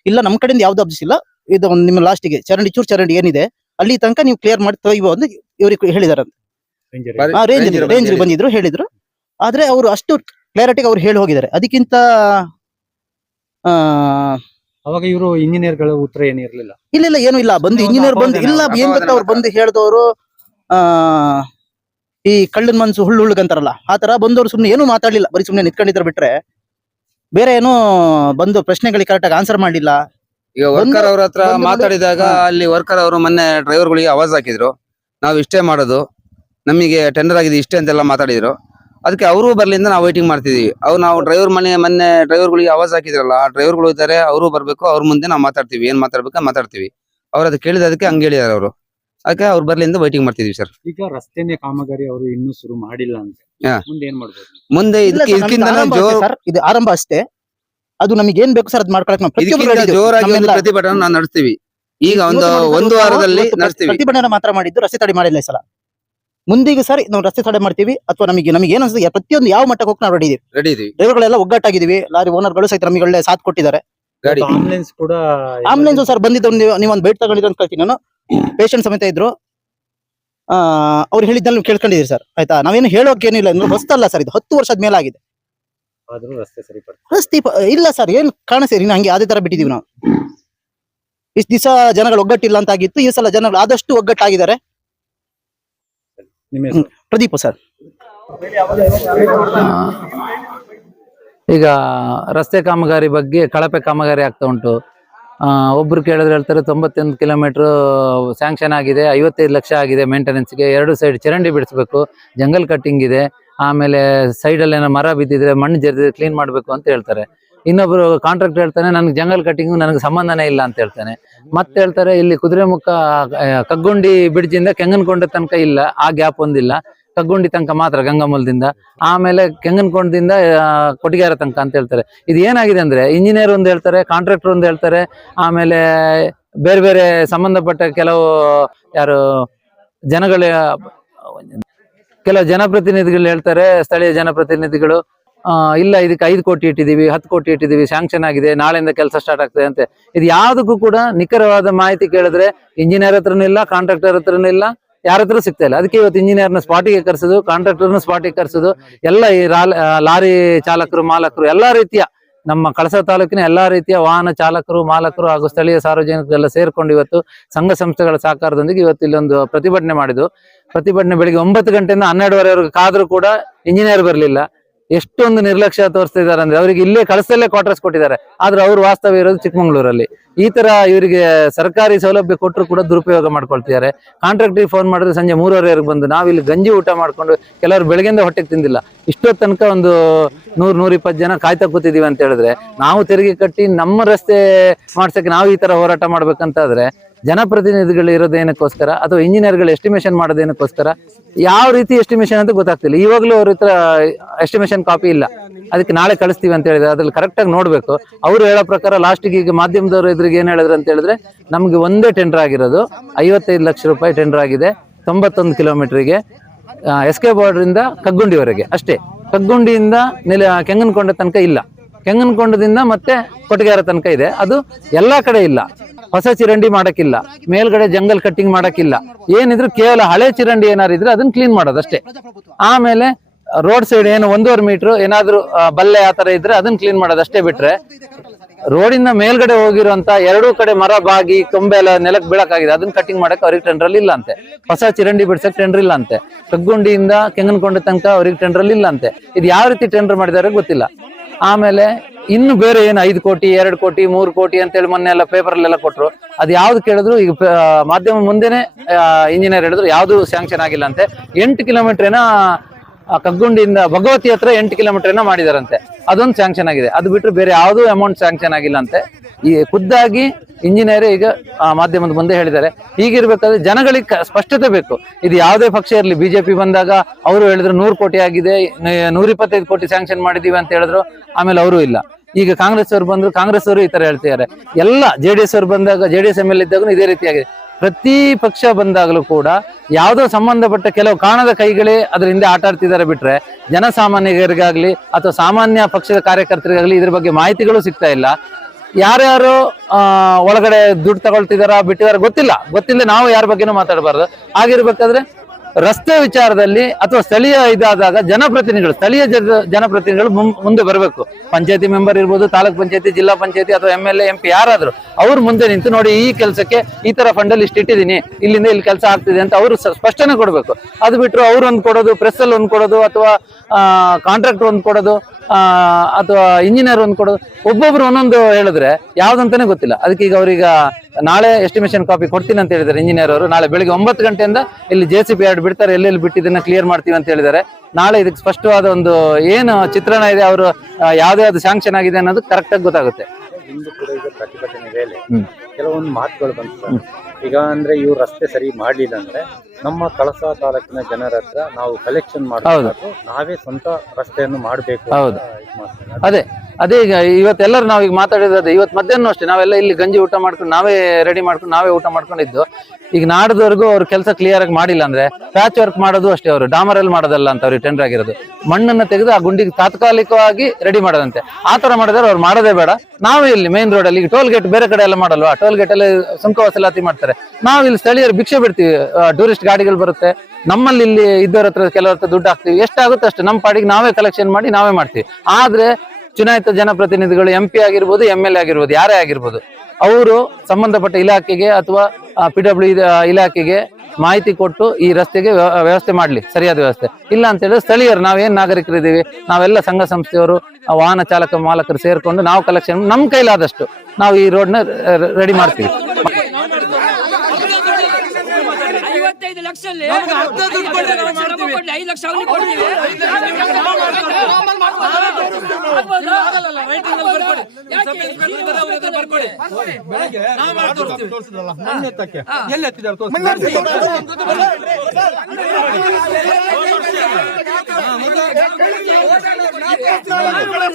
ಇಲ್ಲ ನಮ್ಮ ಕಡೆಯಿಂದ ಯಾವ್ದು ಅಬ್ಜೆಕ್ಷನ್ ಇಲ್ಲ, ಇದು ನಿಮ್ಮ ಲಾಸ್ಟಿಗೆ ಚರಂಡಿ ಏನಿದೆ ಅಲ್ಲಿ ತನಕ ನೀವು ಕ್ಲಿಯರ್ ಮಾಡಿ ತೆಗಿಬಹುದು ಅಂತ ಇವ್ರಿಗೆ ಹೇಳಿದಾರೆ ಅಂತ. ರೇಂಜ್ ಬಂದಿದ್ರು ಹೇಳಿದ್ರು. ಆದ್ರೆ ಅವರು ಅಷ್ಟು ಕ್ಲಾರಿಟಿಗೆ ಅವ್ರು ಹೇಳಿ ಹೋಗಿದ್ದಾರೆ. ಅದಕ್ಕಿಂತ ಅವಾಗ ಇವರು ಇಂಜಿನಿಯರ್ಗಳ ಉತ್ತರ ಏನಿರ್ಲಿಲ್ಲ. ಇಲ್ಲ ಏನು ಇಲ್ಲ. ಬಂದು ಇಂಜಿನಿಯರ್ ಬಂದು ಇಲ್ಲ ಏನ್ ಗೊತ್ತಾ, ಅವ್ರು ಬಂದು ಹೇಳಿದವರು ಈ ಕಳ್ಳನ್ ಮನ್ಸು ಹುಳ್ಳುಗಂತಾರಲ್ಲ ಆ ತರ ಬಂದವರು ಸುಮ್ನೆ ಏನು ಮಾತಾಡ್ಲಿಲ್ಲ, ಬರೀ ಸುಮ್ನೆ ನಿಂತ್ಕೊಂಡಿದ್ರು ಬಿಟ್ರೆ ಬೇರೆ ಏನು ಬಂದು ಪ್ರಶ್ನೆಗಳಿಗೆ ಕರೆಕ್ಟ್ ಆಗಿ ಆನ್ಸರ್ ಮಾಡ್ಲಿಲ್ಲ. ಈಗ ವರ್ಕರ್ ಅವ್ರ ಹತ್ರ ಮಾತಾಡಿದಾಗ ಅಲ್ಲಿ ವರ್ಕರ್ ಅವರು ಮೊನ್ನೆ ಡ್ರೈವರ್ಗಳಿಗೆ ಆವಾಜ್ ಹಾಕಿದ್ರು, ನಾವು ಇಷ್ಟೇ ಮಾಡೋದು, ನಮಗೆ ಟೆಂಡರ್ ಆಗಿದೆ ಇಷ್ಟೇ ಅಂತೆಲ್ಲ ಮಾತಾಡಿದ್ರು. ಅದಕ್ಕೆ ಅವರು ಬರ್ಲಿಂದ ನಾವು ವೈಟಿಂಗ್ ಮಾಡ್ತಿದೀವಿ. ನಾವು ಡ್ರೈವರ್ ಮೊನ್ನೆ ಡ್ರೈವರ್ಗಳಿಗೆ ಆವಾಜ್ ಹಾಕಿದ್ರಲ್ಲ, ಆ ಡ್ರೈವರ್ಗಳು ಇದ್ದಾರೆ, ಅವರು ಬರ್ಬೇಕು, ಅವ್ರ ಮುಂದೆ ನಾವು ಮಾತಾಡ್ತೀವಿ, ಏನ್ ಮಾತಾಡ್ಬೇಕು ಮಾತಾಡ್ತೀವಿ. ಅವ್ರ ಅದು ಕೇಳಿದಕ್ಕೆ ಹಂಗೆ ಹೇಳಿದಾರೆ ಅವರು. ಅದಕ್ಕೆ ಅವ್ರು ಬರ್ಲಿಂದ ವೈಟಿಂಗ್ ಮಾಡ್ತಿದೀವಿ ಸರ್. ಈಗ ರಸ್ತೆನೇ ಕಾಮಗಾರಿ ಅವರು ಇನ್ನೂ ಶುರು ಮಾಡಿಲ್ಲ ಅಂತ ಮುಂದೆ ಏನ್ ಮಾಡ್ಬೋದು? ಮುಂದೆ ಇದು ಆರಂಭ ಅಷ್ಟೇ. ಅದು ನಮಗೆ ಏನ್ ಬೇಕು ಸರ್ ಅದು ಮಾಡ್ಕೊಳಕ್ ಜೋರಾಗಿ ಒಂದು ಪ್ರತಿಭಟನೆ ನಾವು ನಡೆಸ್ತೀವಿ. ಈಗ ಒಂದು ವಾರದಲ್ಲಿ ನಡೆಸ್ತೀವಿ. ಪ್ರತಿಭಟನೆ ಮಾತ್ರ ಮಾಡಿದ್ದು, ರಸ್ತೆ ತಡೆ ಮಾಡಿಲ್ಲ ಈ ಸಲ. ಮುಂದಿಗೆ ಸರ್ ನಾವು ರಸ್ತೆ ತಡೆ ಮಾಡ್ತೀವಿ ಅಥವಾ ನಮಗೆ ಏನ್ ಅನ್ಸುತ್ತೆ ಪ್ರತಿಯೊಂದು ಯಾವ ಮಟ್ಟಕ್ಕೆ ಹೋಗಿ ನಾವು ರೆಡಿ ಇದೀವಿ. ಡ್ರೈವರ್ಗಳೆಲ್ಲ ಒಗ್ಗಟ್ಟಾಗಿದ್ದೀವಿ. ಲಾರಿ ಓನರ್ಗಳು ಸಹಿತ ನಮಗೆ ಒಳ್ಳೆ ಸಾಥ್ ಕೊಟ್ಟಿದ್ದಾರೆ. ಆಂಬುಲೆನ್ಸ್ ಕೂಡ ಸರ್ ಬಂದಿದ್ದು ನೀವೊಂದು ಬೇಟ್ ತಗೊಂಡಿದ್ದು ಅಂತ ಕೇಳ್ತೀನಿ ನಾನು. ಪೇಷಂಟ್ ಸಮೇತ ಇದ್ರು. ಅವ್ರು ಹೇಳಿದ್ದಲ್ಲಿ ಕೇಳ್ಕೊಂಡಿದ್ದೀರಿ ಸರ್. ಆಯ್ತಾ, ನಾವೇನು ಹೇಳೋಕೇನಿಲ್ಲ, ಹೊಸ್ತಲ್ಲ ಸರ್, ಇದು 10 ವರ್ಷದ ಮೇಲೆ ಆಗಿದೆ. ರಸ್ತೆ ಇಲ್ಲ ಸರ್, ಏನ್ ಕಾರಣ ಸರ್ ಇನ್ನು ಹಂಗೆ ಅದೇ ತರ ಬಿಟ್ಟಿದೀವಿ ನಾವು. ಇಷ್ಟು ದಿವಸ ಜನಗಳು ಒಗ್ಗಟ್ಟಿಲ್ಲ ಅಂತ ಆಗಿತ್ತು, ಈ ಸಲ ಜನಗಳು ಆದಷ್ಟು ಒಗ್ಗಟ್ಟಾಗಿದ್ದಾರೆ. ಪ್ರದೀಪ ಸರ್. ಈಗ ರಸ್ತೆ ಕಾಮಗಾರಿ ಬಗ್ಗೆ ಕಳಪೆ ಕಾಮಗಾರಿ ಆಗ್ತಾ ಉಂಟು. ಒಬ್ರು ಕೇಳಿದ್ರೆ ಹೇಳ್ತಾರೆ 91 ಕಿಲೋಮೀಟರ್ ಸ್ಯಾಂಕ್ಷನ್ ಆಗಿದೆ, 55 ಲಕ್ಷ ಆಗಿದೆ ಮೇಂಟೆನೆನ್ಸ್ಗೆ. 2 ಸೈಡ್ ಚರಂಡಿ ಬಿಡಿಸ್ಬೇಕು, ಜಂಗಲ್ ಕಟ್ಟಿಂಗ್ ಇದೆ, ಆಮೇಲೆ ಸೈಡಲ್ಲಿ ಏನೋ ಮರ ಬಿದ್ದಿದ್ರೆ ಮಣ್ಣು ಜರಿದ್ರೆ ಕ್ಲೀನ್ ಮಾಡ್ಬೇಕು ಅಂತ ಹೇಳ್ತಾರೆ. ಇನ್ನೊಬ್ರು ಕಾಂಟ್ರಾಕ್ಟ್ ಹೇಳ್ತಾನೆ ನನಗೆ ಜಂಗಲ್ ಕಟ್ಟಿಂಗ್ ನನಗೆ ಸಂಬಂಧನೇ ಇಲ್ಲ ಅಂತ ಹೇಳ್ತಾನೆ. ಮತ್ತೆ ಹೇಳ್ತಾರೆ ಇಲ್ಲಿ ಕುದುರೆಮುಖ ಕಗ್ಗುಂಡಿ ಬ್ರಿಡ್ಜ್ ಇಂದ ಕೆಂಗನಕೊಂಡ ತನಕ ಇಲ್ಲ, ಆ ಗ್ಯಾಪ್ ಒಂದಿಲ್ಲ, ಕಗ್ಗುಂಡಿ ತನಕ ಮಾತ್ರ ಗಂಗಮೂಲದಿಂದ, ಆಮೇಲೆ ಕೆಂಗನಕೊಂಡದಿಂದ ಕೊಟ್ಟಿಗೆರ ತನಕ ಅಂತ ಹೇಳ್ತಾರೆ. ಇದು ಏನಾಗಿದೆ ಅಂದ್ರೆ ಇಂಜಿನಿಯರ್ ಒಂದು ಹೇಳ್ತಾರೆ, ಕಾಂಟ್ರಾಕ್ಟರ್ ಒಂದು ಹೇಳ್ತಾರೆ, ಆಮೇಲೆ ಬೇರೆ ಬೇರೆ ಸಂಬಂಧಪಟ್ಟ ಕೆಲವು ಕೆಲವು ಜನಪ್ರತಿನಿಧಿಗಳು ಹೇಳ್ತಾರೆ, ಸ್ಥಳೀಯ ಜನಪ್ರತಿನಿಧಿಗಳು ಇಲ್ಲ ಇದಕ್ಕೆ 5 ಕೋಟಿ ಇಟ್ಟಿದೀವಿ, 10 ಕೋಟಿ ಇಟ್ಟಿದೀವಿ, ಸ್ಯಾಂಕ್ಷನ್ ಆಗಿದೆ, ನಾಳೆಯಿಂದ ಕೆಲಸ ಸ್ಟಾರ್ಟ್ ಆಗ್ತದೆ ಅಂತೆ. ಇದು ಯಾವುದಕ್ಕೂ ಕೂಡ ನಿಖರವಾದ ಮಾಹಿತಿ ಕೇಳಿದ್ರೆ ಇಂಜಿನಿಯರ್ ಹತ್ರನೂ ಇಲ್ಲ, ಕಾಂಟ್ರಾಕ್ಟರ್ ಹತ್ರನೂ ಇಲ್ಲ, ಯಾರ ಹತ್ರ ಸಿಗ್ತಾ ಇಲ್ಲ. ಅದಕ್ಕೆ ಇವತ್ತು ಇಂಜಿನಿಯರ್ನ ಸ್ಪಾಟಿಗೆ ಕರ್ಸೋದು, ಕಾಂಟ್ರಾಕ್ಟರ್ನ ಸ್ಪಾಟಿಗೆ ಕರ್ಸೋದು, ಎಲ್ಲ ಈ ಲಾರಿ ಚಾಲಕರು, ಮಾಲಕರು, ಎಲ್ಲಾ ರೀತಿಯ ನಮ್ಮ ಕಳಸ ತಾಲೂಕಿನ ಎಲ್ಲಾ ರೀತಿಯ ವಾಹನ ಚಾಲಕರು, ಮಾಲಕರು ಹಾಗೂ ಸ್ಥಳೀಯ ಸಾರ್ವಜನಿಕರೆಲ್ಲ ಸೇರ್ಕೊಂಡು ಇವತ್ತು ಸಂಘ ಸಂಸ್ಥೆಗಳ ಸಹಕಾರದೊಂದಿಗೆ ಇವತ್ತು ಇಲ್ಲೊಂದು ಪ್ರತಿಭಟನೆ ಮಾಡಿದ್ದು. ಪ್ರತಿಭಟನೆ ಬೆಳಿಗ್ಗೆ 9 ಗಂಟೆಯಿಂದ 12:30ವರೆಗೂ ಕಾದ್ರೂ ಕೂಡ ಇಂಜಿನಿಯರ್ ಬರಲಿಲ್ಲ. ಎಷ್ಟೊಂದು ನಿರ್ಲಕ್ಷ್ಯ ತೋರಿಸ್ತಾ ಇದ್ದಾರೆ ಅಂದ್ರೆ, ಅವರಿಗೆ ಇಲ್ಲೇ ಕಳಸದಲ್ಲೇ ಕ್ವಾರ್ಟರ್ಸ್ ಕೊಟ್ಟಿದ್ದಾರೆ, ಆದ್ರೆ ಅವ್ರ ವಾಸ್ತವ್ಯ ಇರೋದು ಚಿಕ್ಕಮಂಗ್ಳೂರಲ್ಲಿ. ಈ ತರ ಇವರಿಗೆ ಸರ್ಕಾರಿ ಸೌಲಭ್ಯ ಕೊಟ್ಟರು ಕೂಡ ದುರುಪಯೋಗ ಮಾಡ್ಕೊಳ್ತಿದ್ದಾರೆ. ಕಾಂಟ್ರಾಕ್ಟ್ರಿಗೆ ಫೋನ್ ಮಾಡಿದ್ರೆ ಸಂಜೆ 3:30ವರೆಗೆ ಬಂದು ನಾವಿಲ್ಲಿ ಗಂಜಿ ಊಟ ಮಾಡ್ಕೊಂಡು, ಕೆಲವರು ಬೆಳಗ್ಗೆಯಿಂದ ಹೊಟ್ಟೆಗೆ ತಿಂದಿಲ್ಲ, ಇಷ್ಟೊತ್ತು ತನಕ ಒಂದು 100-120 ಜನ ಕಾಯ್ತಾ ಕೂತಿದೀವಿ ಅಂತ ಹೇಳಿದ್ರೆ, ನಾವು ತೆರಿಗೆ ಕಟ್ಟಿ ನಮ್ಮ ರಸ್ತೆ ಮಾಡ್ಸಕ್ಕೆ ನಾವು ಈ ತರ ಹೋರಾಟ ಮಾಡ್ಬೇಕಂತಾದ್ರೆ ಜನಪ್ರತಿನಿಧಿಗಳು ಇರೋದೇನಕ್ಕೋಸ್ಕರ ಅಥವಾ ಇಂಜಿನಿಯರ್ಗಳು ಎಸ್ಟಿಮೇಷನ್ ಮಾಡೋದೇನಕ್ಕೋಸ್ಕರ, ಯಾವ ರೀತಿ ಎಸ್ಟಿಮೇಷನ್ ಅಂತ ಗೊತ್ತಾಗ್ತಿಲ್ಲ. ಇವಾಗ್ಲೂ ಅವ್ರ ಹತ್ರ ಎಸ್ಟಿಮೇಷನ್ ಕಾಪಿ ಇಲ್ಲ, ಅದಕ್ಕೆ ನಾಳೆ ಕಳಿಸ್ತೀವಿ ಅಂತ ಹೇಳಿದ್ರೆ ಅದ್ರಲ್ಲಿ ಕರೆಕ್ಟ್ ಆಗಿ ನೋಡ್ಬೇಕು. ಅವ್ರು ಹೇಳೋ ಪ್ರಕಾರ ಲಾಸ್ಟಿಗೆ ಈಗ ಮಾಧ್ಯಮದವರು ಎದುರಿಗೆ ಏನ್ ಹೇಳಿದ್ರು ಅಂತ ಹೇಳಿದ್ರೆ, ನಮ್ಗೆ ಒಂದೇ ಟೆಂಡರ್ ಆಗಿರೋದು 55 ಲಕ್ಷ ರೂಪಾಯಿ ಟೆಂಡರ್ ಆಗಿದೆ 91 ಕಿಲೋಮೀಟರ್ಗೆ, ಎಸ್ಕೆ ಬಾರ್ಡರ್ ಇಂದ ಕಗ್ಗುಂಡಿವರೆಗೆ ಅಷ್ಟೇ. ಕಗ್ಗುಂಡಿಯಿಂದ ಕೆಂಗನಕೊಂಡ ತನಕ ಇಲ್ಲ, ಕೆಂಗನಕೊಂಡದಿಂದ ಮತ್ತೆ ಕೊಟ್ಟಿಗೆಹಾರ ತನಕ ಇದೆ, ಅದು ಎಲ್ಲಾ ಕಡೆ ಇಲ್ಲ. ಹೊಸ ಚಿರಂಡಿ ಮಾಡಕ್ಕಿಲ್ಲ, ಮೇಲ್ಗಡೆ ಜಂಗಲ್ ಕಟ್ಟಿಂಗ್ ಮಾಡಕ್ಕಿಲ್ಲ, ಏನಿದ್ರು ಕೇವಲ ಹಳೆ ಚಿರಂಡಿ ಏನಾರು ಇದ್ರೆ ಅದನ್ನ ಕ್ಲೀನ್ ಮಾಡೋದು ಅಷ್ಟೇ. ಆಮೇಲೆ ರೋಡ್ ಸೈಡ್ ಏನು 1.5 ಮೀಟರ್ ಏನಾದ್ರು ಬಲ್ಲೆ ಆತರ ಇದ್ರೆ ಅದನ್ನ ಕ್ಲೀನ್ ಮಾಡೋದು ಅಷ್ಟೇ. ಬಿಟ್ರೆ ರೋಡಿನ ಮೇಲ್ಗಡೆ ಹೋಗಿರುವಂತ 2 ಕಡೆ ಮರ ಬಾಗಿ ಕೊಂಬೆ ಎಲ್ಲ ನೆಲಕ್ಕೆ ಬೀಳಕ್ಕಾಗಿದೆ, ಅದನ್ನ ಕಟಿಂಗ್ ಮಾಡಕ್ ಅವ್ರಿಗೆ ಟೆಂಡರ್ ಇಲ್ಲ ಅಂತೆ. ಹೊಸ ಚಿರಂಡಿ ಬಿಡ್ಸಕ್ ಟೆಂಡರ್ ಇಲ್ಲ ಅಂತೆ. ಕಗ್ಗುಂಡಿಯಿಂದ ಕೆಂಗನಕೊಂಡ ತನಕ ಅವ್ರಿಗೆ ಟೆಂಡರ್ ಇಲ್ಲ ಅಂತೆ. ಇದು ಯಾವ ರೀತಿ ಟೆಂಡರ್ ಮಾಡಿದಾರೆ ಗೊತ್ತಿಲ್ಲ. ಆಮೇಲೆ ಇನ್ನು ಬೇರೆ ಏನು 5 ಕೋಟಿ 2 ಕೋಟಿ 3 ಕೋಟಿ ಅಂತೇಳಿ ಮೊನ್ನೆ ಎಲ್ಲ ಪೇಪರ್ ಅಲ್ಲೆಲ್ಲ ಕೊಟ್ರು, ಅದು ಯಾವ್ದು ಕೇಳಿದ್ರು ಈಗ ಮಾಧ್ಯಮ ಮುಂದೆನೆ ಇಂಜಿನಿಯರ್ ಹೇಳಿದ್ರು ಯಾವ್ದು ಸ್ಯಾಂಕ್ಷನ್ ಆಗಿಲ್ಲ ಅಂತೆ. 8 ಕಿಲೋಮೀಟರ್ ಏನೋ ಕಗ್ಗುಂಡಿಯಿಂದ ಭಗವತಿ ಹತ್ರ 8 ಕಿಲೋಮೀಟರ್ ಏನೋ ಮಾಡಿದಾರಂತೆ, ಅದೊಂದು ಸ್ಯಾಂಕ್ಷನ್ ಆಗಿದೆ. ಅದು ಬಿಟ್ಟರೆ ಬೇರೆ ಯಾವ್ದು ಅಮೌಂಟ್ ಸ್ಯಾಂಕ್ಷನ್ ಆಗಿಲ್ಲ ಅಂತೆ. ಈ ಖುದ್ದಾಗಿ ಇಂಜಿನಿಯರ್ ಈಗ ಮಾಧ್ಯಮದ ಮುಂದೆ ಹೇಳಿದ್ದಾರೆ. ಹೀಗಿರ್ಬೇಕಾದ್ರೆ ಜನಗಳಿಗೆ ಸ್ಪಷ್ಟತೆ ಬೇಕು. ಇದು ಯಾವುದೇ ಪಕ್ಷ ಇರಲಿ, ಬಿಜೆಪಿ ಬಂದಾಗ ಅವರು ಹೇಳಿದ್ರು 100 ಕೋಟಿ ಆಗಿದೆ, 125 ಕೋಟಿ ಸ್ಯಾಂಕ್ಷನ್ ಮಾಡಿದೀವಿ ಅಂತ ಹೇಳಿದ್ರು, ಆಮೇಲೆ ಅವರು ಇಲ್ಲ. ಈಗ ಕಾಂಗ್ರೆಸ್ ಅವರು ಬಂದ್ರು, ಕಾಂಗ್ರೆಸ್ ಅವರು ಈ ತರ ಹೇಳ್ತಿದ್ದಾರೆ. ಎಲ್ಲ JDS ಅವರು ಬಂದಾಗ, JDS ML ಇದ್ದಾಗ ಇದೇ ರೀತಿಯಾಗಿದೆ. ಪ್ರತಿ ಪಕ್ಷ ಬಂದಾಗಲೂ ಕೂಡ ಯಾವುದೋ ಸಂಬಂಧಪಟ್ಟ ಕೆಲವು ಕಾಣದ ಕೈಗಳೇ ಅದರ ಹಿಂದೆ ಆಟ ಆಡ್ತಿದ್ದಾರೆ. ಬಿಟ್ರೆ ಜನಸಾಮಾನ್ಯರಿಗಾಗ್ಲಿ ಅಥವಾ ಸಾಮಾನ್ಯ ಪಕ್ಷದ ಕಾರ್ಯಕರ್ತರಿಗಾಗ್ಲಿ ಇದ್ರ ಬಗ್ಗೆ ಮಾಹಿತಿಗಳು ಸಿಗ್ತಾ ಇಲ್ಲ. ಯಾರ್ಯಾರು ಒಳಗಡೆ ದುಡ್ಡು ತಗೊಳ್ತಿದಾರ ಬಿಟ್ಟಿದಾರ ಗೊತ್ತಿಲ್ಲ ನಾವು ಯಾರ ಬಗ್ಗೆನೂ ಮಾತಾಡಬಾರ್ದು. ಆಗಿರ್ಬೇಕಾದ್ರೆ ರಸ್ತೆ ವಿಚಾರದಲ್ಲಿ ಅಥವಾ ಸ್ಥಳೀಯ ಇದಾದಾಗ ಸ್ಥಳೀಯ ಜನಪ್ರತಿನಿಧಿಗಳು ಮುಂದೆ ಬರಬೇಕು. ಪಂಚಾಯತಿ ಮೆಂಬರ್ ಇರ್ಬೋದು, ತಾಲೂಕ್ ಪಂಚಾಯತಿ, ಜಿಲ್ಲಾ ಪಂಚಾಯತಿ ಅಥವಾ MLA MP ಯಾರಾದ್ರೂ ಅವ್ರು ಮುಂದೆ ನಿಂತು ನೋಡಿ ಈ ಕೆಲಸಕ್ಕೆ ಈ ತರ ಫಂಡಲ್ಲಿ ಇಷ್ಟು ಇಟ್ಟಿದ್ದೀನಿ, ಇಲ್ಲಿಂದ ಇಲ್ಲಿ ಕೆಲಸ ಆಗ್ತಿದೆ ಅಂತ ಅವರು ಸ್ಪಷ್ಟನೆ ಕೊಡ್ಬೇಕು. ಅದು ಬಿಟ್ಟರು ಅವ್ರು ಒಂದ್ ಕೊಡೋದು, ಪ್ರೆಸ್ ಅಲ್ಲಿ ಒಂದ್ ಕೊಡೋದು, ಅಥವಾ ಕಾಂಟ್ರಾಕ್ಟರ್ ಒಂದ್ ಕೊಡೋದು, ಅಥವಾ ಇಂಜಿನಿಯರ್ ಒಂದ್ ಕೊಡೋದು, ಒಬ್ಬೊಬ್ರು ಒಂದೊಂದು ಹೇಳಿದ್ರೆ ಯಾವ್ದಂತಾನೆ ಗೊತ್ತಿಲ್ಲ. ಅದಕ್ಕೆ ಈಗ ಅವ್ರೀಗ ನಾಳೆ ಎಸ್ಟಿಮೇಷನ್ ಕಾಪಿ ಕೊಡ್ತೀನಿ ಅಂತ ಹೇಳಿದ್ದಾರೆ ಇಂಜಿನಿಯರ್ ಅವರು. ನಾಳೆ ಬೆಳಿಗ್ಗೆ 9 ಗಂಟೆಯಿಂದ ಇಲ್ಲಿ JCB ಯಾರ್ಡ್ ಬಿಡ್ತಾರೆ, ಎಲ್ಲೆಲ್ಲಿ ಬಿಟ್ಟಿದ್ದನ್ನ ಕ್ಲಿಯರ್ ಮಾಡ್ತೀವಿ ಅಂತ ಹೇಳಿದ್ದಾರೆ. ನಾಳೆ ಇದಕ್ಕೆ ಸ್ಪಷ್ಟವಾದ ಒಂದು ಏನು ಚಿತ್ರಣ ಇದೆ, ಅವರು ಯಾವ್ದು ಸ್ಯಾಂಕ್ಷನ್ ಆಗಿದೆ ಅನ್ನೋದು ಕರೆಕ್ಟ್ ಆಗಿ ಗೊತ್ತಾಗುತ್ತೆ. ಇಂದು ಕೂಡ ಈಗ ಪ್ರತಿಭಟನೆ ವೇಳೆ ಕೆಲವೊಂದು ಮಾತುಗಳು ಬಂತು. ಈಗ ಅಂದ್ರೆ ಇವ್ರು ರಸ್ತೆ ಸರಿ ಮಾಡ್ಲಿಲ್ಲ ಅಂದ್ರೆ ನಮ್ಮ ಕಳಸ ತಾಲೂಕಿನ ಜನರ ಹತ್ರ ನಾವು ಕಲೆಕ್ಷನ್ ಮಾಡಬೇಕು, ನಾವೇ ಸ್ವಂತ ರಸ್ತೆಯನ್ನು ಮಾಡಬೇಕು. ಹೌದು, ಅದೇ ಈಗ ಇವತ್ತೆಲ್ಲರೂ ನಾವೀಗ ಮಾತಾಡಿದ್ರೆ, ಇವತ್ತು ಮಧ್ಯಾಹ್ನ ಅಷ್ಟೇ ನಾವೆಲ್ಲ ಇಲ್ಲಿ ಗಂಜಿ ಊಟ ಮಾಡ್ಕೊಂಡು ನಾವೇ ರೆಡಿ ಮಾಡ್ಕೊಂಡು ನಾವೇ ಊಟ ಮಾಡ್ಕೊಂಡಿದ್ದು. ಈಗ ನಾಡ್ದವರೆಗೂ ಅವ್ರ ಕೆಲಸ ಕ್ಲಿಯರ್ ಆಗಿ ಮಾಡಿಲ್ಲ ಅಂದ್ರೆ ಪ್ಯಾಚ್ ವರ್ಕ್ ಮಾಡೋದು ಅಷ್ಟೇ, ಅವರು ಡಾಮರಲ್ಲಿ ಮಾಡೋದಲ್ಲ ಅಂತ ಅವ್ರಿಗೆ ಟೆಂಡರ್ ಆಗಿರೋದು. ಮಣ್ಣನ್ನ ತೆಗೆದು ಆ ಗುಂಡಿಗೆ ತಾತ್ಕಾಲಿಕವಾಗಿ ರೆಡಿ ಮಾಡೋದಂತೆ. ಆ ತರ ಮಾಡಿದ್ರೆ ಅವ್ರು ಮಾಡೋದೇ ಬೇಡ. ನಾವು ಇಲ್ಲಿ ಮೇನ್ ರೋಡ್ ಅಲ್ಲಿ, ಈಗ ಟೋಲ್ ಗೇಟ್ ಬೇರೆ ಕಡೆ ಎಲ್ಲ ಮಾಡಲ್ವಾ, ಟೋಲ್ ಗೇಟ್ ಅಲ್ಲಿ ಸುಂಕ ವಸೂಲಾತಿ ಮಾಡ್ತಾರೆ. ನಾವು ಇಲ್ಲಿ ಸ್ಥಳೀಯರು ಭಿಕ್ಷೆ ಬಿಡ್ತೀವಿ, ಟೂರಿಸ್ಟ್ ಗಾಡಿಗಳು ಬರುತ್ತೆ, ನಮ್ಮಲ್ಲಿ ಇಲ್ಲಿ ಇದ್ದವ್ರ ಹತ್ರ ಕೆಲವ್ರ ಹತ್ರ ದುಡ್ಡು ಹಾಕ್ತಿವಿ, ಎಷ್ಟಾಗುತ್ತೆ ಅಷ್ಟು ನಮ್ಮ ಪಾಡಿಗೆ ನಾವೇ ಕಲೆಕ್ಷನ್ ಮಾಡಿ ನಾವೇ ಮಾಡ್ತೀವಿ. ಆದ್ರೆ ಚುನಾಯಿತ ಜನಪ್ರತಿನಿಧಿಗಳು MP ಆಗಿರ್ಬೋದು, MLA ಆಗಿರ್ಬೋದು, ಯಾರೇ ಆಗಿರ್ಬೋದು, ಅವರು ಸಂಬಂಧಪಟ್ಟ ಇಲಾಖೆಗೆ ಅಥವಾ PW ಇಲಾಖೆಗೆ ಮಾಹಿತಿ ಕೊಟ್ಟು ಈ ರಸ್ತೆಗೆ ವ್ಯವಸ್ಥೆ ಮಾಡ್ಲಿ, ಸರಿಯಾದ ವ್ಯವಸ್ಥೆ. ಇಲ್ಲ ಅಂತ ಹೇಳಿದ್ರೆ ಸ್ಥಳೀಯರು, ನಾವೇನ್ ನಾಗರಿಕರಿದ್ದೀವಿ, ನಾವೆಲ್ಲ ಸಂಘ ಸಂಸ್ಥೆಯವರು, ವಾಹನ ಚಾಲಕ ಮಾಲಕರು ಸೇರ್ಕೊಂಡು ನಾವು ಕಲೆಕ್ಷನ್ ನಮ್ಮ ಕೈಲಾದಷ್ಟು ನಾವು ಈ ರೋಡ್ನ ರೆಡಿ ಮಾಡ್ತೀವಿ. 55 ಲಕ್ಷ 5 ಲಕ್ಷ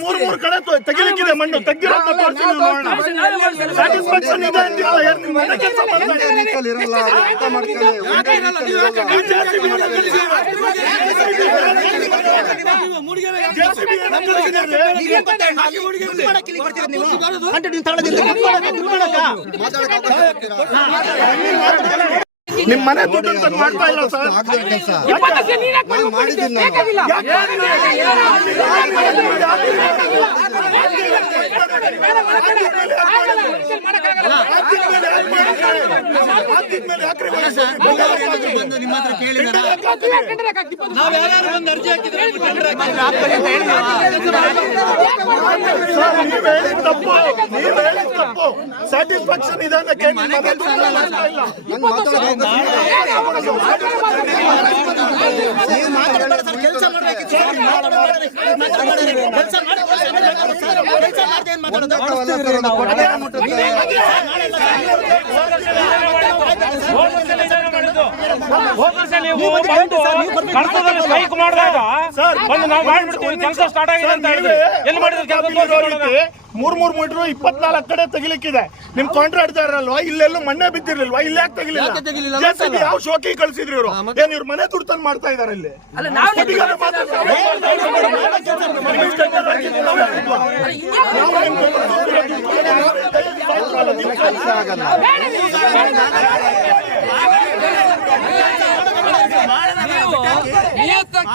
ಮೂರು ಕಡೆ ತೆಗಿಲಿಕ್ಕಿದೆ ಮಣ್ಣು, ತೆಗಿರೋದನ್ನ ತೋರಿಸಿ ನೋಡೋಣ. ಸ್ಯಾಟಿಸ್ಫ್ಯಾಕ್ಷನ್ ಇದೆ ಅಂತೀರಲ್ಲ, ಏನು ಕೆಲಸ ಮಾಡ್ತಾರೆ. ನಿಮ್ ಮನೆ ದುಡ್ಡು ಅಂತ ಮಾಡ್ತಾ ಇಲ್ಲ ಸರ್. ಸ್ಯಾಟಿಸ್ಫ್ಯಾಕ್ಷನ್ ಇದೆ ಅನ್ನಕ್ಕೆ ನಿಮ್ಮ ಮನೆ ದುಡ್ಡು ಮಾಡ್ತಾ ಇಲ್ಲ. ಸ್ಟ್ರೈಕ್ ಮಾಡಿದಾಗ ನಾವು ಮಾಡ್ಬಿಡ್ತೀವಿ, ಕೆಲಸ ಸ್ಟಾರ್ಟ್ ಆಗಿದೆ ಅಂತ ಹೇಳಿದ್ರೆ ಎಲ್ಲಿ ಮಾಡಿದ್ರೆ 3 ಮೀಟರ್ 24 ಕಡೆ ತೆಗಿಲಿಕ್ಕಿದೆ. ನಿಮ್ ಕಾಂಟ್ರಾಕ್ಟರ್ ಅಲ್ವಾ, ಇಲ್ಲೆಲ್ಲೂ ಮಣ್ಣೆ ಬಿದ್ದಿರ್ಲಿಲ್ವಾ? ಇಲ್ಲಿ ಯಾಕೆ ತೆಗಿಲಿಲ್ಲ? JCB ಯಾವ ಶೋಕಿ ಕಳ್ಸಿದ್ರಿ ಇವರು? ಏನ್ ಇವ್ರು ಮನೆ ದುಡ್ಡು ಮಾಡ್ತಾ ಇದಾರೆ ಇಲ್ಲಿ?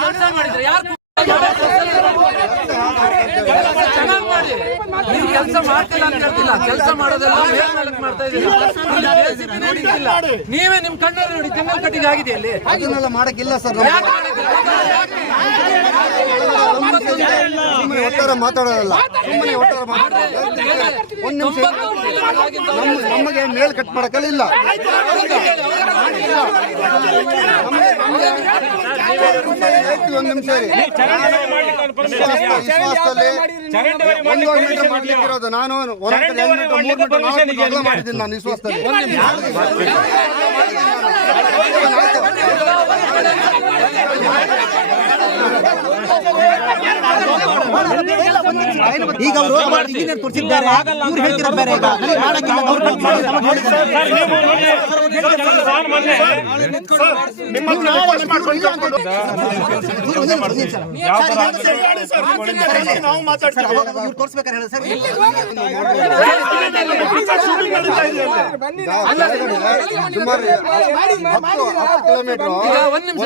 ಕೆಲಸ ಮಾಡಿದ್ರೆ ಯಾರು ಕೆಲಸ ಮಾಡ್ತಿಲ್ಲ ಅಂತ ಹೇಳ್ತಿಲ್ಲ, ಕೆಲಸ ಮಾಡೋದೆಲ್ಲ ಮೇಲ್ಮೇಲಕ್ಕೆ ಮಾಡ್ತಾ ಇದ್ದೀರಾ. ನೀವೇ ನಿಮ್ ಕಣ್ಣಲ್ಲಿ ನೋಡಿ ತಿಂಗಳ ಕಟ್ಟಿಗೆ ಆಗಿದೆ ಅಲ್ಲಿ. ಅದನ್ನೆಲ್ಲ ಮಾಡಕ್ಕಿಲ್ಲ ಸರ್, ಒಟ್ಟಾರೆ ಮಾತಾಡೋದಲ್ಲ, ನಮಗೆ ಮೇಲ್ ಕಟ್ ಮಾಡಕ್ಕಿಲ್ಲ. ಒಂದು ನಿಮಿಷ ಮಾಡ್ಲಿಕ್ಕಿರೋದು ನಾನು ಮಾಡಿದ್ದೀನಿ ನಾನು ವಿಶ್ವಾಸದಲ್ಲಿ. ಈಗ ಅವರು ಇಂಜಿನಿಯರ್ ತೋರಿಸಿದ್ದಾರೆ, ಇವ್ರು ಹೇಳ್ತಿರೋದು ಬೇರೆ. ಈಗ ನಾವು ಮಾತಾಡ್ತೀವಿ, ತೋರಿಸ್ಬೇಕಾರೆ ಹೇಳಿ ಸರ್. ಒಂದ್ ನಿಮಿಷ,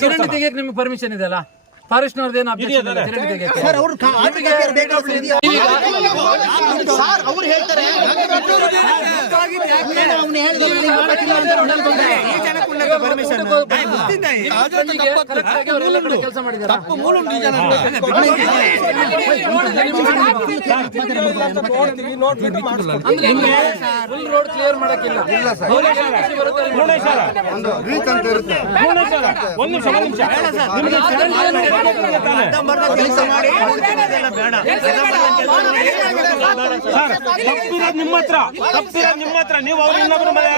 ಚರಂಡಿ ತೆಗಿಯಕ್ಕೆ ನಿಮ್ಗೆ ಪರ್ಮಿಷನ್ ಇದೆ ಅಲ್ಲ? ಫಾರೆಸ್ಟ್ನವ್ರದ್ದು ಏನು ಅಬ್ಜೆಕ್ಷನ್ ಇಲ್ಲ ಚರಂಡಿ ತೆಗಿಯಕ್ಕೆ? ಅವ್ರು ಹೇಳ್ತಾರೆ ಕೆಲಸ ಮಾಡಿದ್ದಾರೆ. ರೋಡ್ ಕ್ಲಿಯರ್ ಮಾಡಕ್ಕಿಲ್ಲ. ನಿಮ್ಮ ಹತ್ರ ನೀವು ಅವ್ರ ಇನ್ನೊಬ್ರು ಮನೆ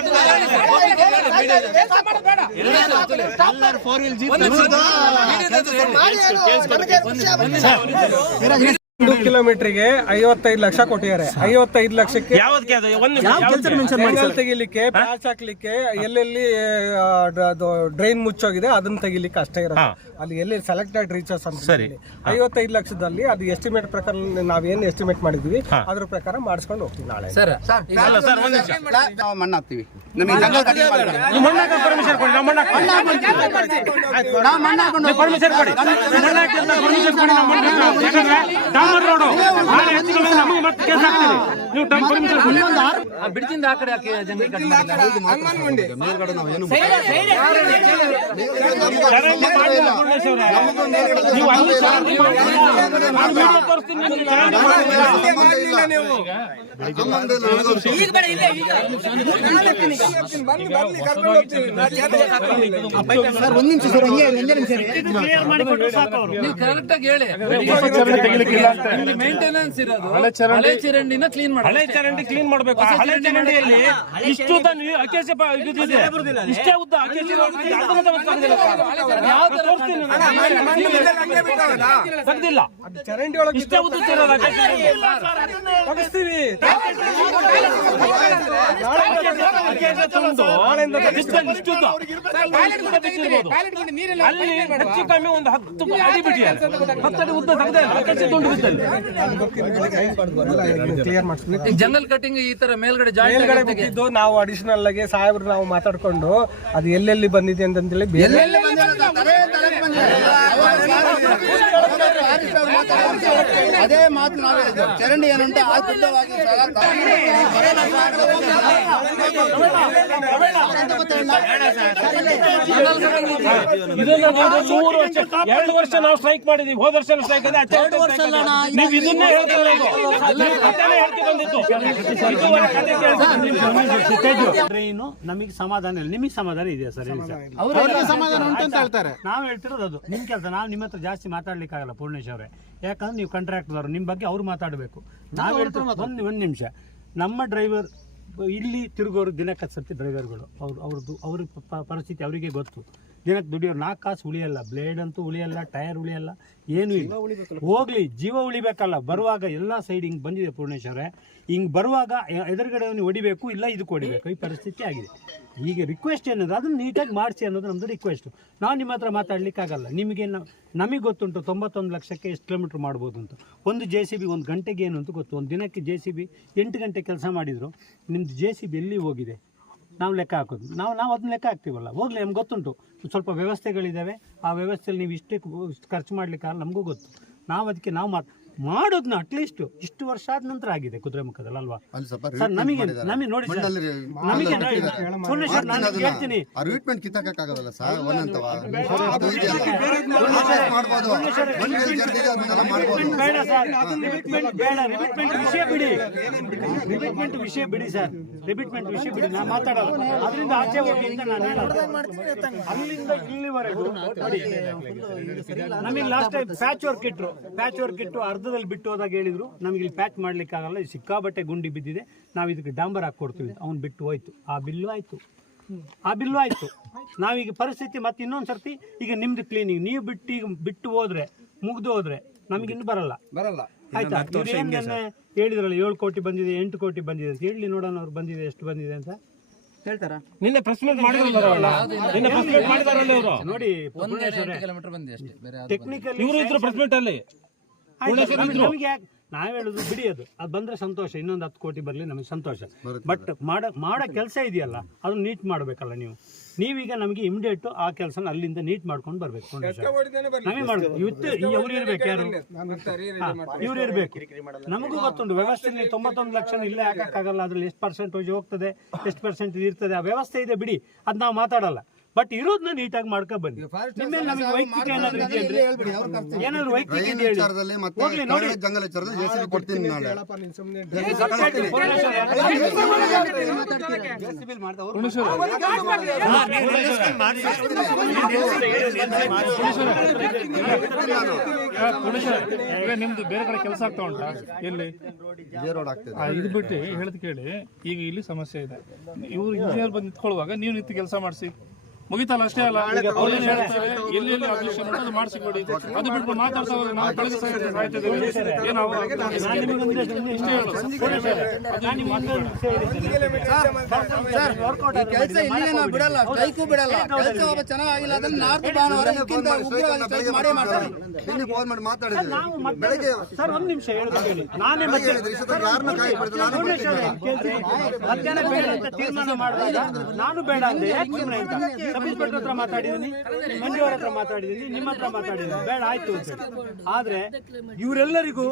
ಕಿಲೋಮೀಟರ್ಗೆ 55 ಲಕ್ಷ ಕೊಟ್ಟಿದ್ದಾರೆ. 55 ಲಕ್ಷಕ್ಕೆ ತೆಗಿಲಿಕ್ಕೆ, ಪ್ಯಾಚ್ ಹಾಕ್ಲಿಕ್ಕೆ, ಎಲ್ಲೆಲ್ಲಿ ಡ್ರೈನ್ ಮುಚ್ಚೋಗಿದೆ ಅದನ್ನ ತೆಗಿಲಿಕ್ಕೆ ಅಷ್ಟೇ ಇರೋದು. ಅಲ್ಲಿ ಎಲ್ಲಿ ಸೆಲೆಕ್ಟೆಡ್ ರೀಚರ್ಸ್ ಅಂತ 55 ಲಕ್ಷದಲ್ಲಿ ಅದು ಎಸ್ಟಿಮೇಟ್ ಪ್ರಕಾರ ನಾವೇನು ಎಸ್ಟಿಮೇಟ್ ಮಾಡಿದ್ವಿ ಅದ್ರ ಪ್ರಕಾರ ಮಾಡಿಸ್ಕೊಂಡು ಹೋಗ್ತೀವಿ ನಾಳೆ. ಮಣ್ಣು ಹಾಕ್ತೀವಿ. ಬಿಡ್ತಿಂದ ಆ ಕಡೆ ಜಂಗಲ್ ಕಟ್ ನೀವು ಕರೆಕ್ಟ್ ಆಗಿ ಹೇಳಿ. ಮೇಂಟೆನೆನ್ಸ್ ಇರೋದು ಹಳೆ ಚರಂಡಿನ ಕ್ಲೀನ್ ಮಾಡಿ, ಹಳೆ ಚರಂಡಿ ಕ್ಲೀನ್ ಮಾಡಬೇಕು. ಹಳೆ ಚರಂಡಿಯಲ್ಲಿ ಇಷ್ಟು ಉದ್ದ ಅಕೇಶಿ ಇಷ್ಟೇ ಉದ್ದ ಅಕೇಶಿ ತೆಗ್ದಿಲ್ಲ. ಚರಂಡಿ ಒಳಗೆ ಇಷ್ಟೇ ಉದ್ದ ತೆಗಿಸ್ತೀವಿ. ಅಲ್ಲಿ ಹೆಚ್ಚು ಕಮ್ಮಿ ಒಂದು 10 ಅಡಿ ಬಿಟ್ಟಿದ್ದಾರೆ, 10 ಅಡಿ ಉದ್ದ ತೆಗೆದೇ ಇಲ್ಲ, 10 ಅಡಿ ತುಂಡು ಬಿದ್ದಲ್ಲಿ. ಜಂಗಲ್ ಕಟಿಂಗ್ ಈ ತರ ಮೇಲ್ಗಡೆ ಮೇಲ್ಗಡೆ ಬಿಟ್ಟಿದ್ದು ನಾವು ಅಡಿಷನಲ್ ಆಗಿ ಸಾಹೇಬ್ರು ನಾವು ಮಾತಾಡ್ಕೊಂಡು ಅದು ಎಲ್ಲೆಲ್ಲಿ ಬಂದಿದೆ ಅಂತೇಳಿ ಬೇರೆ ಅದೇ ಮಾತು ನಾವೇ ಚರಂಡಿ ಏನಂತ ಇದನ್ನ 2 ವರ್ಷ ನಾವು ಸ್ಟ್ರೈಕ್ ಮಾಡಿದೀವಿ, ಹೋದ ವರ್ಷ ಸ್ಟ್ರೈಕ್ ಇದೆ, ನೀವು ಇದನ್ನೇ ಏನು ನಮಗೆ ಸಮಾಧಾನ ಇಲ್ಲ, ನಿಮಗೆ ಸಮಾಧಾನ ಇದೆಯಾ ಸರ್? ಸಮಾಧಾನ ಉಂಟು ಅಂತ ಹೇಳ್ತಾರೆ. ನಾವು ಹೇಳ್ತಿರೋದು ಅದು ನಿಮ್ ಕೆಲಸ. ನಾವು ನಿಮ್ಮ ಹತ್ರ ಜಾಸ್ತಿ ಮಾತಾಡ್ಲಿಕ್ಕೆ ಆಗಲ್ಲ ಪೂರ್ಣೇಶ್ ಅವರೇ, ಯಾಕಂದ್ರೆ ನೀವು ಕಾಂಟ್ರಾಕ್ಟರ್, ನಿಮ್ಮ ಬಗ್ಗೆ ಅವ್ರು ಮಾತಾಡಬೇಕು. ನಾವು ಹೇಳ್ತೀವಿ ಒಂದು ನಿಮಿಷ, ನಮ್ಮ ಡ್ರೈವರ್ ಇಲ್ಲಿ ತಿರುಗೋರು ದಿನಕ್ಕೆ 10 ಸರ್ತಿ ಡ್ರೈವರ್ಗಳು, ಅವ್ರ ಪರಿಸ್ಥಿತಿ ಅವರಿಗೆ ಗೊತ್ತು. ದಿನಕ್ಕೆ ದುಡಿಯೋರು 4 ಕಾಸು ಉಳಿಯಲ್ಲ, ಬ್ಲೇಡ್ ಅಂತೂ ಉಳಿಯಲ್ಲ, ಟೈರ್ ಉಳಿಯಲ್ಲ, ಏನೂ ಇಲ್ಲ. ಹೋಗ್ಲಿ, ಜೀವ ಉಳಿಬೇಕಲ್ಲ. ಬರುವಾಗ ಎಲ್ಲ ಸೈಡ್ ಹಿಂಗೆ ಬಂದಿದೆ ಪೂರ್ಣೇಶ್ ಅವರೇ, ಹಿಂಗೆ ಬರುವಾಗ ಎದುರುಗಡೆ ಹೊಡಿಬೇಕು, ಇಲ್ಲ ಇದಕ್ಕೆ ಹೊಡಿಬೇಕು, ಈ ಪರಿಸ್ಥಿತಿ ಆಗಿದೆ. ಈಗ ರಿಕ್ವೆಸ್ಟ್ ಏನಂದ್ರೆ ಅದನ್ನು ನೀಟಾಗಿ ಮಾಡಿಸಿ ಅನ್ನೋದು ನಮ್ಮದು ರಿಕ್ವೆಸ್ಟು. ನಾವು ನಿಮ್ಮ ಹತ್ರ ಮಾತಾಡ್ಲಿಕ್ಕಾಗಲ್ಲ. ನಿಮಗೆ ನಮಗೆ ಗೊತ್ತುಂಟು 91 ಲಕ್ಷಕ್ಕೆ ಎಷ್ಟು ಕಿಲೋಮೀಟ್ರ್ ಮಾಡ್ಬೋದು ಅಂತ. ಒಂದು JCB 1 ಗಂಟೆಗೆ ಏನು ಅಂತ ಗೊತ್ತು. ಒಂದು ದಿನಕ್ಕೆ JCB 8 ಗಂಟೆ ಕೆಲಸ ಮಾಡಿದ್ರು, ನಿಮ್ಮದು JCB ಎಲ್ಲಿ ಹೋಗಿದೆ ನಾವು ಲೆಕ್ಕ ಹಾಕೋದು. ನಾವು ಅದನ್ನ ಲೆಕ್ಕ ಹಾಕ್ತೀವಲ್ಲ, ಹೋಗ್ಲಿ, ನಮ್ಗೆ ಗೊತ್ತುಂಟು ಸ್ವಲ್ಪ ವ್ಯವಸ್ಥೆಗಳಿದ್ದಾವೆ, ಆ ವ್ಯವಸ್ಥೆಯಲ್ಲಿ ನೀವು ಇಷ್ಟು ಖರ್ಚು ಮಾಡ್ಲಿಕ್ಕಾಗಲ್ಲ, ನಮಗೂ ಗೊತ್ತು. ನಾವು ಅದಕ್ಕೆ ನಾವು ಮಾಡೋದನ್ನ ಅಟ್ಲೀಸ್ಟ್ ಇಷ್ಟು ವರ್ಷ ಆದ ನಂತರ ಆಗಿದೆ ಕುದುರೆಮುಖದಲ್ಲಿ ಅಲ್ವಾ ಸರ್? ನಮಗೆ ನೋಡಿ ನಮಗೆ ಹೇಳ್ತೀನಿ, ಬೇಡ ಸರ್, ಬೇಡ, ರಿಮಿಟ್ಮೆಂಟ್ ವಿಷಯ ಬಿಡಿ, ರಿಮಿಟ್ಮೆಂಟ್ ವಿಷಯ ಬಿಡಿ ಸರ್, ರಿಮಿಟ್ಮೆಂಟ್ ವಿಷಯ ಬಿಡಿ, ನಾನು ಮಾತಾಡೋದು ಅದರಿಂದ ಆಚೆ ಹೋಗಿ ಅಂತ ನಾನು ಹೇಳೋದು. ಅಲ್ಲಿಂದ ಇಲ್ಲಿವರೆಗೂ ನೋಡಿ, ನಮಗೆ ಲಾಸ್ಟ್ ಟೈಮ್ ಪ್ಯಾಚ್ ವರ್ಕ್ ಇಟ್ಟು ಅರ್ಧದಲ್ಲಿ ಬಿಟ್ಟು ಹೋದಾಗ ಹೇಳಿದ್ರು ನಮಗೆ ಇಲ್ಲಿ ಪ್ಯಾಚ್ ಮಾಡ್ಲಿಕ್ಕೆ ಆಗಲ್ಲ, ಸಿಕ್ಕಾಬಟ್ಟೆ ಗುಂಡಿ ಬಿದ್ದಿದೆ, ನಾವು ಇದಕ್ಕೆ ಡಾಂಬರ್ ಹಾಕೊಡ್ತೀವಿ. ಅವ್ನು ಬಿಟ್ಟು ಹೋಯ್ತು, ಆ ಬಿಲ್ಲು ಆಯ್ತು. ನಾವೀಗ ಪರಿಸ್ಥಿತಿ ಮತ್ತೆ ಇನ್ನೊಂದು ಸರ್ತಿ ಈಗ ನಿಮ್ದು ಕ್ಲೀನಿಂಗ್ ನೀವು ಬಿಟ್ಟು ಹೋದ್ರೆ ಮುಗ್ದು ಹೋದ್ರೆ ನಮಗಿನ್ನು ಬರಲ್ಲ ಆಯ್ತಾ? ಹೇಳಿದ್ರಲ್ಲ 7 ಕೋಟಿ ಬಂದಿದೆ, 8 ಕೋಟಿ ಬಂದಿದೆ ಅಂತ ಹೇಳಿ ನೋಡೋಣ, ಅವ್ರು ಬಂದಿದೆ ಎಷ್ಟು ಬಂದಿದೆ ಅಂತ ಹೇಳ್ತಾರ. ನಿನ್ನೆ ಪ್ರೆಸ್ ಮೀಟ್ ಮಾಡಿದಾರಲ್ಲ ಇವರು ನೋಡಿ, ಟೆಕ್ನಿಕಲ್ ಇವರು ಇದ್ರು ಪ್ರೆಸ್ ಮೀಟ್ ಅಲ್ಲಿ. ನಾವ್ ಹೇಳುದು ಬಿಡಿ, ಅದು ಬಂದ್ರೆ ಸಂತೋಷ, ಇನ್ನೊಂದು 10 ಕೋಟಿ ಬರ್ಲಿ ನಮಗೆ ಸಂತೋಷ. ಬಟ್ ಮಾಡೋ ಕೆಲಸ ಇದೆಯಲ್ಲ ಅದನ್ನ ನೀಟ್ ಮಾಡ್ಬೇಕಲ್ಲ ನೀವು. ನೀವೀಗ ನಮಗೆ ಇಮಿಡಿಯೇಟ್ ಆ ಕೆಲಸನ ಅಲ್ಲಿಂದ ನೀಟ್ ಮಾಡ್ಕೊಂಡು ಬರ್ಬೇಕು. ನಮಗೆ ಮಾಡ್ಬೇಕು, ಇವ್ರು ಇರ್ಬೇಕು, ಯಾರು ಇವ್ರು ಇರ್ಬೇಕು. ನಮಗೂ ಗೊತ್ತುಂಟು ವ್ಯವಸ್ಥೆಯಲ್ಲಿ 91 ಲಕ್ಷ ಇಲ್ಲೇ ಹಾಕಕ್ಕಾಗಲ್ಲ, ಅದ್ರಲ್ಲಿ ಎಷ್ಟು ಪರ್ಸೆಂಟೇಜ್ ಹೋಗ್ತದೆ, ಎಷ್ಟು ಪರ್ಸೆಂಟ್ ಇರ್ತದೆ, ಆ ವ್ಯವಸ್ಥೆ ಇದೆ ಬಿಡಿ, ಅದ್ ನಾವು ಮಾತಾಡಲ್ಲ. ಬಟ್ ಇರೋದನ್ನ ನೀಟಾಗಿ ಮಾಡ್ಕೊ ಬನ್ನಿ. ನಿಮ್ಮೇಲೆ ನಮಗೆ ವೈಯಕ್ತಿಕ ಏನಾದ್ರು ಏನಾದ್ರು ವೈಯಕ್ತಿಕ ಹೋಗ್ಲಿ ನೋಡಿ, ನಿಮ್ದು ಬೇರೆ ಕಡೆ ಕೆಲಸ ಆಗ್ತಾ ಉಂಟಾ? ಎಲ್ಲಿ ಇದು ಬಿಟ್ಟು ಹೇಳದ್ ಕೇಳಿ, ಈಗ ಇಲ್ಲಿ ಸಮಸ್ಯೆ ಇದೆ, ಇವ್ರು ಇಂಜಿನಿಯರ್ ಬಂದು ನಿಂತ್ಕೊಳ್ಳುವಾಗ ನೀವು ನಿಂತು ಕೆಲಸ ಮಾಡಿಸಿ ಮುಗಿತಲ್ಲ, ಅಷ್ಟೇ ಅಲ್ಲ. ಎಲ್ಲಿ ಅಬ್ಜೆಕ್ಷನ್ ಉಂಟು ಅದು ಮಾಡಿಸಿಕೊಡಿ, ಅದು ಬಿಟ್ಟು ಮಾತಾಡ್ತಾ ನಾವು ಕಳೆದ ಸಾಯ್ತಿದ್ದೇವೆ ಬಿಡಲ್ಲ, ಸ್ಟ್ರೈಕು ಬಿಡಲ್ಲ, ಕೆಲಸ ಚೆನ್ನಾಗಿಲ್ಲ ಅದನ್ನ ನಾರ್ತ್ ಭಾನುವಾರ ಸರ್ ಒಂದ್ ನಿಮಿಷ ಹೇಳ್ತೀನಿ, ನಾನೇ ಮಧ್ಯಾಹ್ನ ಬೇಡ ಅಂತ ತೀರ್ಮಾನ ಮಾಡಿದಾಗ ನಾನು ಬೇಡ ಅಂದೆ. ಇನ್ಸ್ಪೆಕ್ಟರ್ ಹತ್ರ ಮಾತಾಡಿದೀನಿ, ಮಂಜು ಅವ್ರ ಹತ್ರ ಮಾತಾಡಿದೀನಿ, ನಿಮ್ಮ ಹತ್ರ ಮಾತಾಡಿದೀನಿ, ಬೇಡ ಆಯ್ತು ಅಂತ. ಆದ್ರೆ ಇವರೆಲ್ಲರಿಗೂ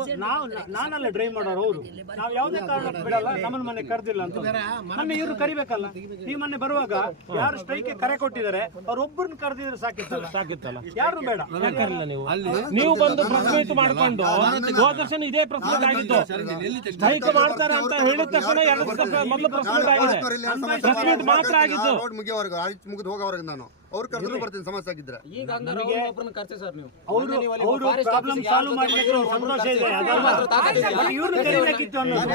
ನಾನಲ್ಲ ಡ್ರೈವ್ ಮಾಡೋರು, ಅವರು ನಾವು ಯಾವುದೇ ಕಾರಣಕ್ಕೆ ಬಿಡಲ್ಲ, ನಮ್ಮನ್ನ ಮನೆ ಕರೆದಿಲ್ಲ ಅಂತ. ಮೊನ್ನೆ ಇವ್ರು ಕರಿಬೇಕಲ್ಲ, ಈ ಮೊನ್ನೆ ಬರುವಾಗ ಯಾರು ಸ್ಟ್ರೈಕ್ ಕರೆ ಕೊಟ್ಟಿದ್ದಾರೆ ಅವ್ರೊಬ್ಬರನ್ನ ಕರೆದಿದ್ರೆ ಸಾಕಿತ್ತಲ್ಲ, ಯಾರು ಬೇಡ ಕರಿಲ್ಲ. ನೀವು ಬಂದು ಪ್ರೆಸ್ ಮೀಟ್ ಮಾಡ್ಕೊಂಡು ಹೋದ ವರ್ಷ ಇದೇ ಪ್ರೆಸ್ ಮೀಟ್ ಆಗಿತ್ತು, ಸ್ಟ್ರೈಕ್ ಮಾಡ್ತಾರೆ ಅಂತ ಹೇಳಿದ ತಕ್ಷಣ 2 ಮೊದಲು ಪ್ರೆಸ್ ಮೀಟ್ ಆಗಿದೆ, ಪ್ರೆಸ್ ಮೀಟ್ ಮಾತ್ರ ಆಗಿತ್ತು. ಮುಗಿದು ಹೋಗೋವರೆಗೆ ನಾನು ಅವ್ರು ಕರೆದ್ರು ಬರ್ತೀನಿ ಸಮಸ್ಯೆ ಆಗಿದ್ರೆ. ಅವರು ಪ್ರಾಬ್ಲಮ್ ಸಾಲ್ವ್ ಮಾಡ್ಲಿಕ್ಕೆ ಸಂತೋಷ ಇದೆ, ಇವ್ರನ್ನ ಕರಿಬೇಕಿತ್ತು ಅನ್ನೋದು.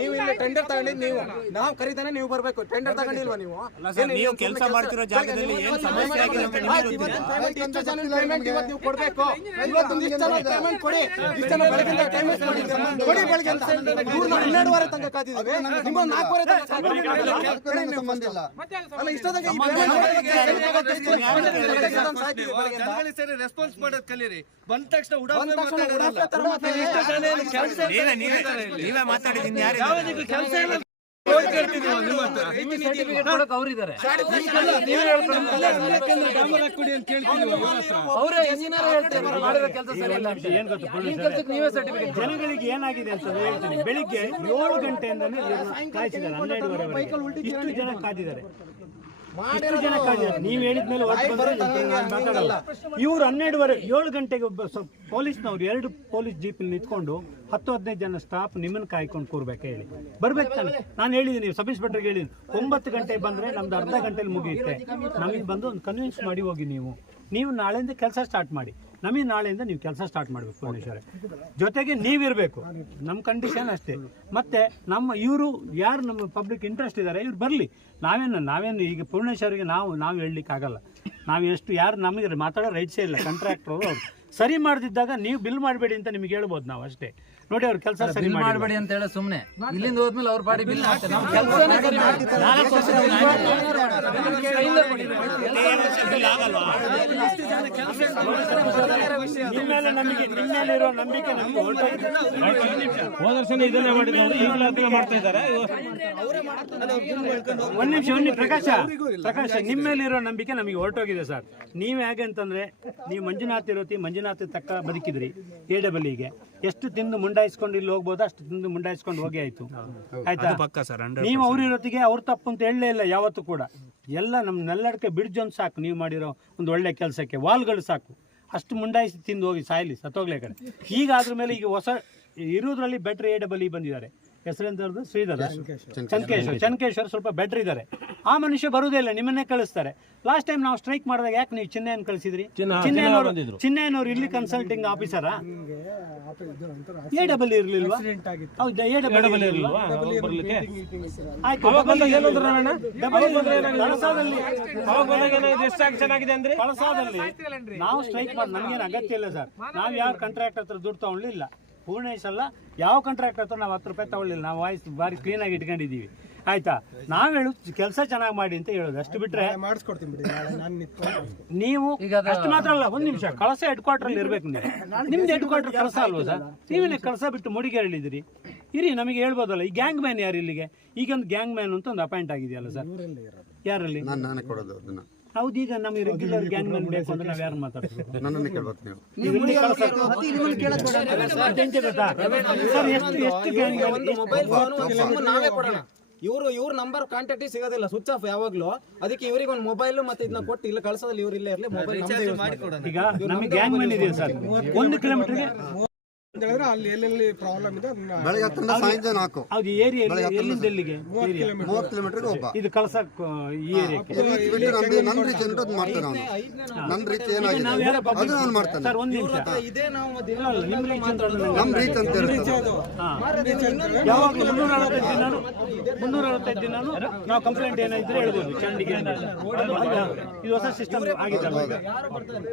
ನೀವು ಇಲ್ಲಿ ಟೆಂಡರ್ ತಗೊಂಡಿದ್ದು ನೀವು, ನಾವು ಕರೀತಾನೆ ನೀವು ಬರ್ಬೇಕು. ಟೆಂಡರ್ ತಗೊಂಡಿಲ್ವಾ ನೀವು? ನೀವು ಕೆಲಸ ಮಾಡ್ತಿರೋ ಜಾಗದಲ್ಲಿ ಏನು ಸಮಸ್ಯೆ ಆಗಿದೆ ಅಂತ ನಿಮಗೆ ಗೊತ್ತಿಲ್ಲ. ಇಷ್ಟು ಜನ ಪೇಮೆಂಟ್ ಇವತ್ತು ನೀವು ಕೊಡ್ಬೇಕು. ಇವತ್ತೊಂದಿಷ್ಟು ಜನ ಪೇಮೆಂಟ್ ಕೊಡಿ. ಇಷ್ಟು ಜನ ಬೆಳಗಿಂದ ಪೇಮೆಂಟ್ ಕೊಡಿ. ಬೆಳಗ್ಗೆ ಅಂತ 12:30 ತನಕ ಕಾದಿದ್ದೀವಿ. ನಿಮ್ಮ 4:30 ತನಕ ಸಂಬಂಧ ಇಲ್ಲ. ಅಲ್ಲ ಇಷ್ಟೊತ್ತಿಗೆ ರೆಸ್ಪಾನ್ಸ್ ಮಾಡೋದು ಕಲೀರಿ. ಬಂದ ತಕ್ಷಣ ನೀವೇ ಮಾತಾಡಿದ್ದೀನಿ ಕೆಲಸ ಇಲ್ಲ. ಜನಗಳಿಗೆ ಏನಾಗಿದೆ ಅಂತ ಹೇಳ್ತೀನಿ. ಬೆಳಿಗ್ಗೆ 7 ಗಂಟೆಯಿಂದನೇ ಕಾಯಿಸಿದ್ದಾರೆ, 12:30 ಇಷ್ಟು ಜನ ಕಾದಿದ್ದಾರೆ. ಇಷ್ಟು ಜನ ಕಾದಿದ್ದಾರೆ. ನೀವು ಹೇಳಿದ್ಮೇಲೆ ಮಾತಾಡಲ್ಲ. ಇವ್ರು 7 ಗಂಟೆಗೆ ಒಬ್ಬ ಪೊಲೀಸ್ನವ್ರು 2 ಪೊಲೀಸ್ ಜೀಪಲ್ಲಿ ನಿಂತ್ಕೊಂಡು 10-15 ಜನ ಸ್ಟಾಫ್ ನಿಮ್ಮನ್ನು ಕಾಯ್ಕೊಂಡು ಕೂರ್ಬೇಕು ಹೇಳಿ ಬರ್ಬೇಕು ತಾನೆ. ನಾನು ಹೇಳಿದ್ದೀನಿ, ನೀವು ಸಬ್ ಇನ್ಸ್ಪೆಕ್ಟರ್ಗೆ ಹೇಳಿದ್ದೀನಿ 9 ಗಂಟೆಗೆ ಬಂದರೆ ನಮ್ದು ಅರ್ಧ ಗಂಟೆಲಿ ಮುಗಿಯುತ್ತೆ. ನಮಗೆ ಬಂದು ಒಂದು ಕನ್ವಿನ್ಸ್ ಮಾಡಿ ಹೋಗಿ. ನೀವು ನಾಳೆಯಿಂದ ಕೆಲಸ ಸ್ಟಾರ್ಟ್ ಮಾಡಿ. ನಮಗೆ ನಾಳೆಯಿಂದ ನೀವು ಕೆಲಸ ಸ್ಟಾರ್ಟ್ ಮಾಡಬೇಕು ಪೂರ್ಣೇಶ್ವರ. ಜೊತೆಗೆ ನೀವಿರಬೇಕು. ನಮ್ಮ ಕಂಡೀಷನ್ ಅಷ್ಟೇ. ಮತ್ತೆ ಇವರು ಯಾರು ನಮ್ಮ ಪಬ್ಲಿಕ್ ಇಂಟ್ರೆಸ್ಟ್ ಇದ್ದಾರೆ ಇವ್ರು ಬರಲಿ. ನಾವೇನು ಈಗ ಪೂರ್ಣೇಶ್ವರಿಗೆ ನಾವು ಹೇಳಲಿಕ್ಕೆ ಆಗಲ್ಲ. ನಾವು ಎಷ್ಟು ಯಾರು ನಮಗೆ ಮಾತಾಡೋ ರೈಟ್ಸೇ ಇಲ್ಲ. ಕಾಂಟ್ರಾಕ್ಟರ್ ಅವರು ಸರಿ ಮಾಡ್ದಿದ್ದಾಗ ನೀವು ಬಿಲ್ ಮಾಡಬೇಡಿ ಅಂತ ನಿಮ್ಗೆ ಹೇಳ್ಬೋದು. ನಾವು ಅಷ್ಟೇ ನೋಡಿ, ಅವ್ರ ಕೆಲಸ ಸರಿ ಮಾಡಬೇಡಿ ಅಂತ ಹೇಳಿ ಸುಮ್ಮನೆ ಇಲ್ಲಿಂದ ಹೋದ್ಮೇಲೆ ಅವ್ರ ಬಾಡಿ ಬಿಲ್ ನಿಮ್ಮೇಲೆ ಇರೋ ನಂಬಿಕೆ ನಮಗೆ ಹೋದ ವರ್ಷ ಇದನ್ನೇ ಮಾಡಿದ್ರು, ಈಗಲೂ ಮಾಡ್ತಾ ಇದ್ದಾರೆ. ಒಂದ್ ನಿಮಿಷ ಪ್ರಕಾಶ, ನಿಮ್ಮೇಲಿರೋ ನಂಬಿಕೆ ನಮಗೆ ಹೊರಟೋಗಿದೆ ಸರ್. ನೀವು ಹೇಗೆ ಅಂತಂದ್ರೆ, ನೀವು ಮಂಜುನಾಥ್ ತಕ್ಕ ಬದುಕಿದ್ರಿ. AWE ಎಷ್ಟು ತಿಂದು ಮುಂಡಾಯಿಸ್ಕೊಂಡು ಇಲ್ಲಿ ಹೋಗ್ಬೋದು ಅಷ್ಟು ತಿಂದು ಮುಂಡಾಯಿಸ್ಕೊಂಡು ಹೋಗಿ ಆಯ್ತು. ಆಯ್ತಾ? ನೀವು ಅವ್ರಿರೋತ್ತಿಗೆ ಅವ್ರ ತಪ್ಪು ಅಂತ ಹೇಳಲೇ ಇಲ್ಲ ಯಾವತ್ತೂ ಕೂಡ. ಎಲ್ಲ ನಮ್ನೆಲ್ಲಡಕ್ಕೆ ಬ್ರಿಡ್ಜ್ ಒಂದು ಸಾಕು. ನೀವು ಮಾಡಿರೋ ಒಂದು ಒಳ್ಳೆ ಕೆಲಸಕ್ಕೆ ವಾಲ್ಗಳು ಸಾಕು. ಅಷ್ಟು ಮುಂಡಾಯಿಸಿ ತಿಂದು ಹೋಗಿ ಸಾಯಲಿ, ಸತ್ತೋಗ್ಲೇ ಕಡೆ. ಈಗ ಅದ್ರ ಮೇಲೆ ಈಗ ಹೊಸ ಇರೋದ್ರಲ್ಲಿ ಬೆಟ್ರ್ AWE ಬಂದಿದ್ದಾರೆ. ಹೆಸರೆಂತವ್ರದ್ದು ಶ್ರೀಧರ ಚನ್ಕೇಶ್ವರ್ ಸ್ವಲ್ಪ ಬೆಟರ್ ಇದ್ದಾರೆ. ಆ ಮನುಷ್ಯ ಬರುವುದೇ ಇಲ್ಲ, ನಿಮ್ಮನ್ನೇ ಕಳಿಸ್ತಾರೆ. ಲಾಸ್ಟ್ ಟೈಮ್ ನಾವು ಸ್ಟ್ರೈಕ್ ಮಾಡಿದಾಗ ಯಾಕೆ ನೀವು ಚಿನ್ನಯ್ಯನ ಕಳಿಸಿದ್ರಿ? ಚಿನ್ನಯ್ಯನವ್ರು ಇಲ್ಲಿ ಕನ್ಸಲ್ಟಿಂಗ್ ಆಫೀಸರ AWE ಇರ್ಲಿಲ್ವಾ? ಹೌದಾ, AWE ಇರ್ಲಿಲ್ವಾ? ಕಳಸಾದಲ್ಲಿ ನಾವು ಸ್ಟ್ರೈಕ್ ಮಾಡಿ ನಮ್ಗೇನು ಅಗತ್ಯ ಇಲ್ಲ ಸರ್. ನಾವು ಯಾವ ಕಾಂಟ್ರಾಕ್ಟರ್ ಹತ್ರ ದುಡ್ಡು ತಗೊಳ್ಳಿಲ್ಲ. ಪೂರ್ಣೇಶ್ ಅಲ್ಲ, ಯಾವ ಕಾಂಟ್ರಾಕ್ಟರ್ ಹತ್ರ ನಾವು 10 ರೂಪಾಯಿ ತಗೊಳ್ಳಿಲ್ಲ. ನಾವು ವಾಯ್ಸ್ ಬಾರಿ ಕ್ಲೀನಾಗಿ ಇಟ್ಕೊಂಡಿದ್ದೀವಿ. ಆಯ್ತಾ? ನಾವು ಹೇಳೋದು ಕೆಲಸ ಚೆನ್ನಾಗಿ ಮಾಡಿ ಅಂತ ಹೇಳೋದು. ಅಷ್ಟು ಬಿಟ್ರೆ ನೀವು ಅಷ್ಟು ಮಾತ್ರ ಅಲ್ಲ. ಒಂದು ನಿಮಿಷ, ಕಳಸ ಹೆಡ್ ಕ್ವಾರ್ಟರ್ ಅಲ್ಲಿ ಇರ್ಬೇಕು. ನಿಮ್ದು ಹೆಡ್ ಕ್ವಾರ್ಟರ್ ಕಳಸ ಅಲ್ವಾ ಸರ್? ನೀವೇನೆ ಕಳಸ ಬಿಟ್ಟು ಮುಡಿಗೆ ಹೇಳಿದಿರಿ. ಇರಿ, ನಮಗೆ ಹೇಳ್ಬೋದಲ್ಲ. ಈ ಗ್ಯಾಂಗ್ ಮ್ಯಾನ್ ಯಾರು ಇಲ್ಲಿಗೆ? ಈಗ ಒಂದು ಗ್ಯಾಂಗ್ ಮ್ಯಾನ್ ಅಂತ ಒಂದು ಅಪಾಯಿಂಟ್ ಆಗಿದೆಯಲ್ಲ ಸರ್? ಯಾರಲ್ಲಿ? ಹೌದು, ಈಗ ನಮಗೆ ರೆಗ್ಯುಲರ್ ಗ್ಯಾಂಗ್ ಮ್ಯಾನ್ ಬೇಕು ಅಂದ್ರೆ ನಾವು ಯಾರು ಮಾತಾಡ್ತೀವಿ? ಇವ್ರ ನಂಬರ್ ಕಾಂಟ್ಯಾಕ್ಟ್ ಸಿಗೋದಿಲ್ಲ, ಸ್ವಿಚ್ ಆಫ್ ಯಾವಾಗ್ಲೂ. ಅದಕ್ಕೆ ಇವ್ರಿಗೆ ಒಂದು ಮೊಬೈಲ್ ಮತ್ತೆ ಇದನ್ನ ಕೊಟ್ಟು ಇಲ್ಲ ಕಳ್ಸೋದಲ್ಲಿ ಇವ್ರು ಇಲ್ಲೇ ಇರಲಿ. ಮೊಬೈಲ್ ಈಗ ನಮಗೆ ಗ್ಯಾಂಗ್ ಮ್ಯಾನ್ ಇದೆ ಸರ್. 1 ಕಿಲೋಮೀಟರ್ಗೆ ಅಲ್ಲಿ ಎಲ್ಲೆಲ್ಲಿ ಪ್ರಾಬ್ಲಮ್ ಇದೆ ಹೌದು. ಏರಿಯಾ ಎಲ್ಲಿಂದ ಎಲ್ಲಿಗೆ? 30 ಕಿಲೋಮೀಟರ್ ಒಬ್ಬ. ಇದು ಕಳಸ ಈ ಏರಿಯಾಕ್ಕೆ ಸರ್. 1 ನಿಮಿಷ, ಯಾವಾಗ 365 ದಿನಾನು ನಾವು ಕಂಪ್ಲೇಂಟ್ ಏನಾದ್ರೆ ಹೇಳ್ಬೋದು ಚಂಡಿಗೆ. ಇದು ಹೊಸ ಸಿಸ್ಟಮ್ ಆಗಿದ್ದಲ್ಲ ಈಗ.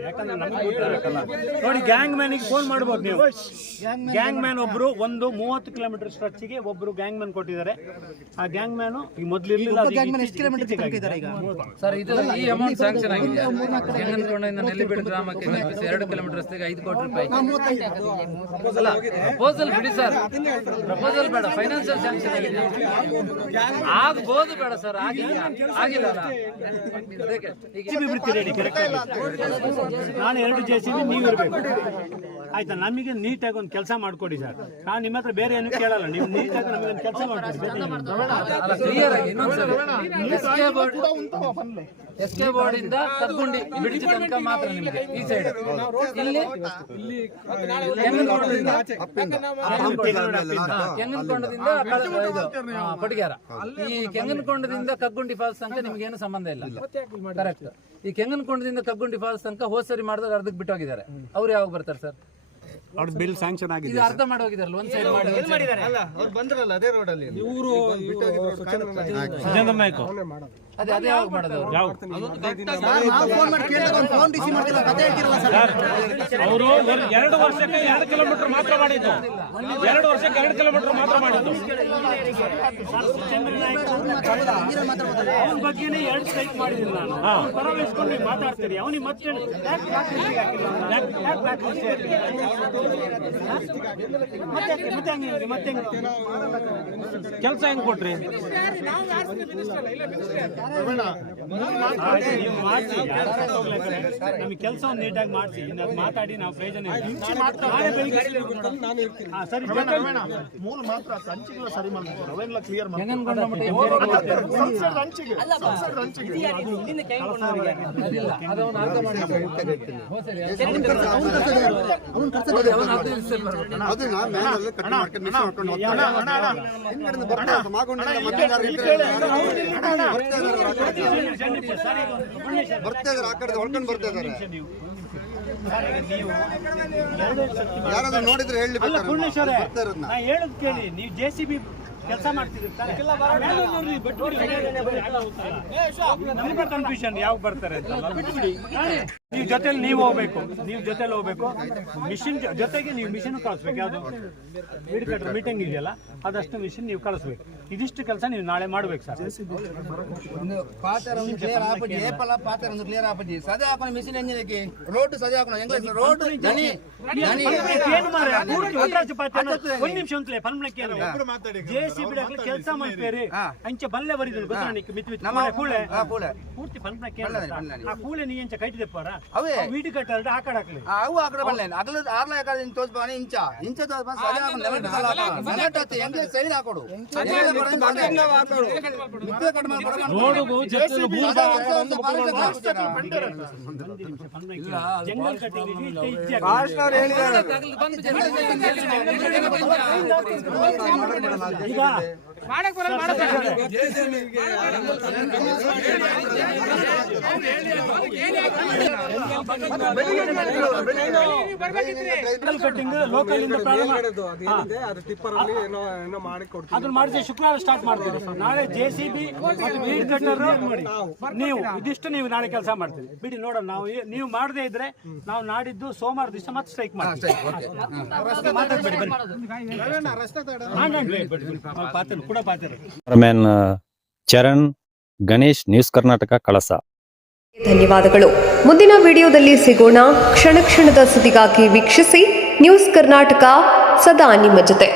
ಯಾಕಂದ್ರೆ ನಮಗೆ ಗೊತ್ತಿರಬೇಕಲ್ಲ. ನೋಡಿ, ಗ್ಯಾಂಗ್ ಮ್ಯಾನಿಗೆ ಫೋನ್ ಮಾಡ್ಬೋದು ನೀವು. ಗ್ಯಾಂಗ್ ಮ್ಯಾನ್ ಒಬ್ರು 30 ಕಿಲೋಮೀಟರ್ ಸ್ಟ್ರೆಚ್ಗೆ ಒಬ್ರು ಗ್ಯಾಂಗ್ ಮ್ಯಾನ್ ಕೊಟ್ಟಿದ್ದಾರೆ. ಆ ಗ್ಯಾಂಗ್ ಮ್ಯಾನ್ ಈಗ ಮೊದಲು ಇರಲಿಲ್ಲ. ಸರ್, ಇದು ಈ ಅಮೌಂಟ್ ಸ್ಯಾಂಕ್ಷನ್ ಆಗಿದೆ. ಜಂಗನಕೊಂಡೆಯಿಂದ ನೆಲ್ಲಿಬೀಡು ಗ್ರಾಮಕ್ಕೆ 2 ಕಿಲೋಮೀಟರ್ ರಸ್ತೆಗೆ 5 ಕೋಟಿ ರೂಪಾಯಿ. ಅಲ್ಲ, ಪ್ರಪೋಸಲ್ ಬಿಡಿ ಸರ್, ಪ್ರಪೋಸಲ್ ಬೇಡ, ಫೈನಾನ್ಷಿಯಲ್ ಸ್ಯಾಂಕ್ಷನ್ ಆಗಿದೆ. ಆಗ್ಬೋದು ಬೇಡ ಸರ್, ಆಗಿಲ್ಲ. ನಾನು 2 JCB ನೀವು ಇರಬೇಕು. ಆಯ್ತಾ? ನಮಗೆ ನೀಟಾಗಿ ಒಂದು ಕೆಲಸ ಮಾಡ್ಕೊಡಿ ಸರ್. ನಾನು ನಿಮ್ಮ ಹತ್ರ ಬೇರೆ ಏನು ಕೇಳಲ್ಲ, ನೀವು ನೀಟಾಗಿ ನಮಗೆ ಒಂದು ಕೆಲಸ ಮಾಡ್ಕೊಡಿ. ಎಸ್ಕೆ ಬೋರ್ಡ್ ಇಂದ ಕಗ್ಗುಂಡಿ ಬಿಡಿಸಿ ತನಕ ಮಾತ್ರ ನಿಮಗೆ ಈ ಸೈಡ್. ಇಲ್ಲಿ ಕೆಂಗನಕೊಂಡದಿಂದ ಕೊಡಗ್ಯಾರ. ಈ ಕೆಂಗನಕೊಂಡದಿಂದ ಕಗ್ಗುಂಡಿ ಫಾಲ್ಸ್ ತನಕ ನಿಮ್ಗೆ ಏನು ಸಂಬಂಧ ಇಲ್ಲ. ಕರೆಕ್ಟ್. ಈ ಕೆಂಗನಕೊಂಡದಿಂದ ಕಗ್ಗುಂಡಿ ಫಾಲ್ಸ್ ತನಕ ಹೋದ್ ಸರಿ ಮಾಡಿದಾಗ ಅರ್ಧಕ್ಕೆ ಬಿಟ್ಟು ಹೋಗಿದ್ದಾರೆ. ಅವ್ರು ಯಾವಾಗ ಬರ್ತಾರೆ ಸರ್? ಅವ್ರ ಬಿಲ್ ಸ್ಯಾಂಕ್ಷನ್ ಆಗಿದೆ. ಇದು ಅರ್ಧ ಮಾಡಿ ಹೋಗಿದಾರಲ್ಲ, ಒಂದ್ ಸೈಡ್ ಮಾಡಿ ಅವ್ರು ಬಂದ್ರಲ್ಲ ಅದೇ ರೋಡ್ ಅಲ್ಲಿ ಇವರು ಸುಜೇಂದ್ರ ನಾಯ್ಕ ಅದೇ ಯಾವಾಗ ಮಾಡೋದು ಅವರು? ಅವರು 2 ವರ್ಷಕ್ಕೆ 2 ಕಿಲೋಮೀಟರ್ ಮಾತ್ರ ಮಾಡಿದ್ದು. 2 ವರ್ಷಕ್ಕೆ 2 ಕಿಲೋಮೀಟರ್ ಮಾತ್ರ ಮಾಡಿದ್ದು. ಅವನ ಬಗ್ಗೆನೇ 2 ಸ್ಟ್ರೈಕ್ ಮಾಡಿದ್ದೀನಿ ನಾನು. ಪರವಾಗಿಸ್ಕೊಂಡು ಮಾತಾಡ್ತೀರಿ. ಅವನಿಗೆ ಮತ್ತೆ ಕೆಲಸ ಹೆಂಗ್ ಕೊಟ್ರಿ? ನಮಗೆ ಕೆಲಸ ನೀಟಾಗಿ ಮಾಡಿಸಿ ಮಾತಾಡಿ ನಾವು ಪ್ರಯೋಜನ ಮೂಲ ಮಾತ್ರ ಹಂಚಿಗೆಲ್ಲ ಸರಿ ಮಾಡ್ತಾರೆ, ಅವೆಲ್ಲ ಕ್ಲಿಯರ್ ಬರ್ತಾ ಇದಾರೆ, ಆ ಕಡೆ ಹೊಳ್ಕೊಂಡು ಬರ್ತಾ ಇದಾರೆ. ಯಾರಾದ್ರೂ ನೋಡಿದ್ರೆ ಹೇಳಿ. ನಾ ಹೇಳದ್ ಕೇಳಿ, ನೀವು JCB ಕೆಲಸ ಮಾಡ್ತಿರ್ತಾರೆ, ನಮ್ಗೆ ಕನ್ಫ್ಯೂಷನ್ ಯಾವಾಗ ಬರ್ತಾರೆ ಅಂತ ಬಿಟ್ಬಿಡಿ. ನೀವು ಜೊತೆಲಿ ನೀವು ಹೋಗ್ಬೇಕು, ಮಿಷಿನ್ ಜೊತೆಗೆ ನೀವು ಮಿಷಿನ್ ಕಳಿಸ್ಬೇಕು. ಯಾವುದು ವೀಡ್ ಕಟ್ರ್ ಮೀಟಿಂಗ್ ಇದೆಯಲ್ಲ, ಅದಷ್ಟು ಮಿಷಿನ್ ನೀವು ಕಳಿಸ್ಬೇಕು. ಇದಿಷ್ಟು ಕೆಲಸ ನೀವು ನಾಳೆ ಮಾಡ್ಬೇಕು ಸರ್. ಒಂದು ನಿಮಿಷ ಅಂತಲೇ JCB ಕೆಲಸ ಮಾಡ್ತೀರಿ ಅಂಚೆ ಬಲ್ಲೆ ಬರಿದ್ರು ಪೂರ್ತಿ ಪನ್ಪನ ಕೇಳ ಆ ಕೂಳೆ ನೀ ಎಂಚ ಕೈಟಿದೆ ಪಾರ ಅವೇ ವೀಡಿ ಕಟ್ಟಲ್ಡ ಆ ಕಡೆ ಹಾಕಲಿ ಅವು ಆ ಕಡೆ ಬಲ್ಲೆ ಅಗಲ ಆರ್ಲ ಯಾಕ ತೋಸ್ಬಾನೆ ಇಂಚ ತೋಸ್ಬಾನೆ ಸರಿಯಾಗಿ ನೆಲಟ ಸಲ ನೆಲಟ ಎಂಗೆ ಸೈಡ್ ಹಾಕೋಡು ಮಿತ್ತೆ ಕಟ್ ಮಾಡಿ ರೋಡ್ಗೂ ಜೊತೆಲು ಬೂದ ಜಂಗಲ್ ಕಟ್ಟಿಂಗ್ ಕಾಸ್ಟರ್ ಹೇಳಿದ್ದಾರೆ. ಈಗ ಮಾಡಕ್ ಬರಲ್ಲ ಕಟ್ಟಿಂಗ್ ಲೋಕಲ್ ಇಂದ ಅದನ್ನ ಮಾಡಿದ್ರೆ ಶುಕ್ರವಾರ ಸ್ಟಾರ್ಟ್ ಮಾಡ್ತೀವಿ. ನಾಳೆ JCB ಮತ್ತು ವೀಡ್ ಕಟ್ಟರ್ ನೀವು ಇದಿಷ್ಟು ನೀವು ನಾಳೆ ಕೆಲಸ ಮಾಡ್ತೀವಿ. ಬಿಡಿ ನೋಡೋಣ. ನಾವು ನೀವು ಮಾಡದೇ ಇದ್ರೆ ನಾವು ನಾಡಿದ್ದು ಸೋಮವಾರ ದಿವಸ ಮತ್ತೆ ಸ್ಟ್ರೈಕ್ ಮಾಡ್ತೀವಿ. ಮ್ಯಾನ್ ಚರಣ್ ಗಣೇಶ್, ನ್ಯೂಸ್ ಕರ್ನಾಟಕ, ಕಳಸ. ಧನ್ಯವಾದಗಳು. ಮುಂದಿನ ವಿಡಿಯೋದಲ್ಲಿ ಸಿಗೋಣ. ಕ್ಷಣ ಕ್ಷಣದ ಸುದ್ದಿಗಾಗಿ ವೀಕ್ಷಿಸಿ ನ್ಯೂಸ್ ಕರ್ನಾಟಕ, ಸದಾ ನಿಮ್ಮ ಜೊತೆ.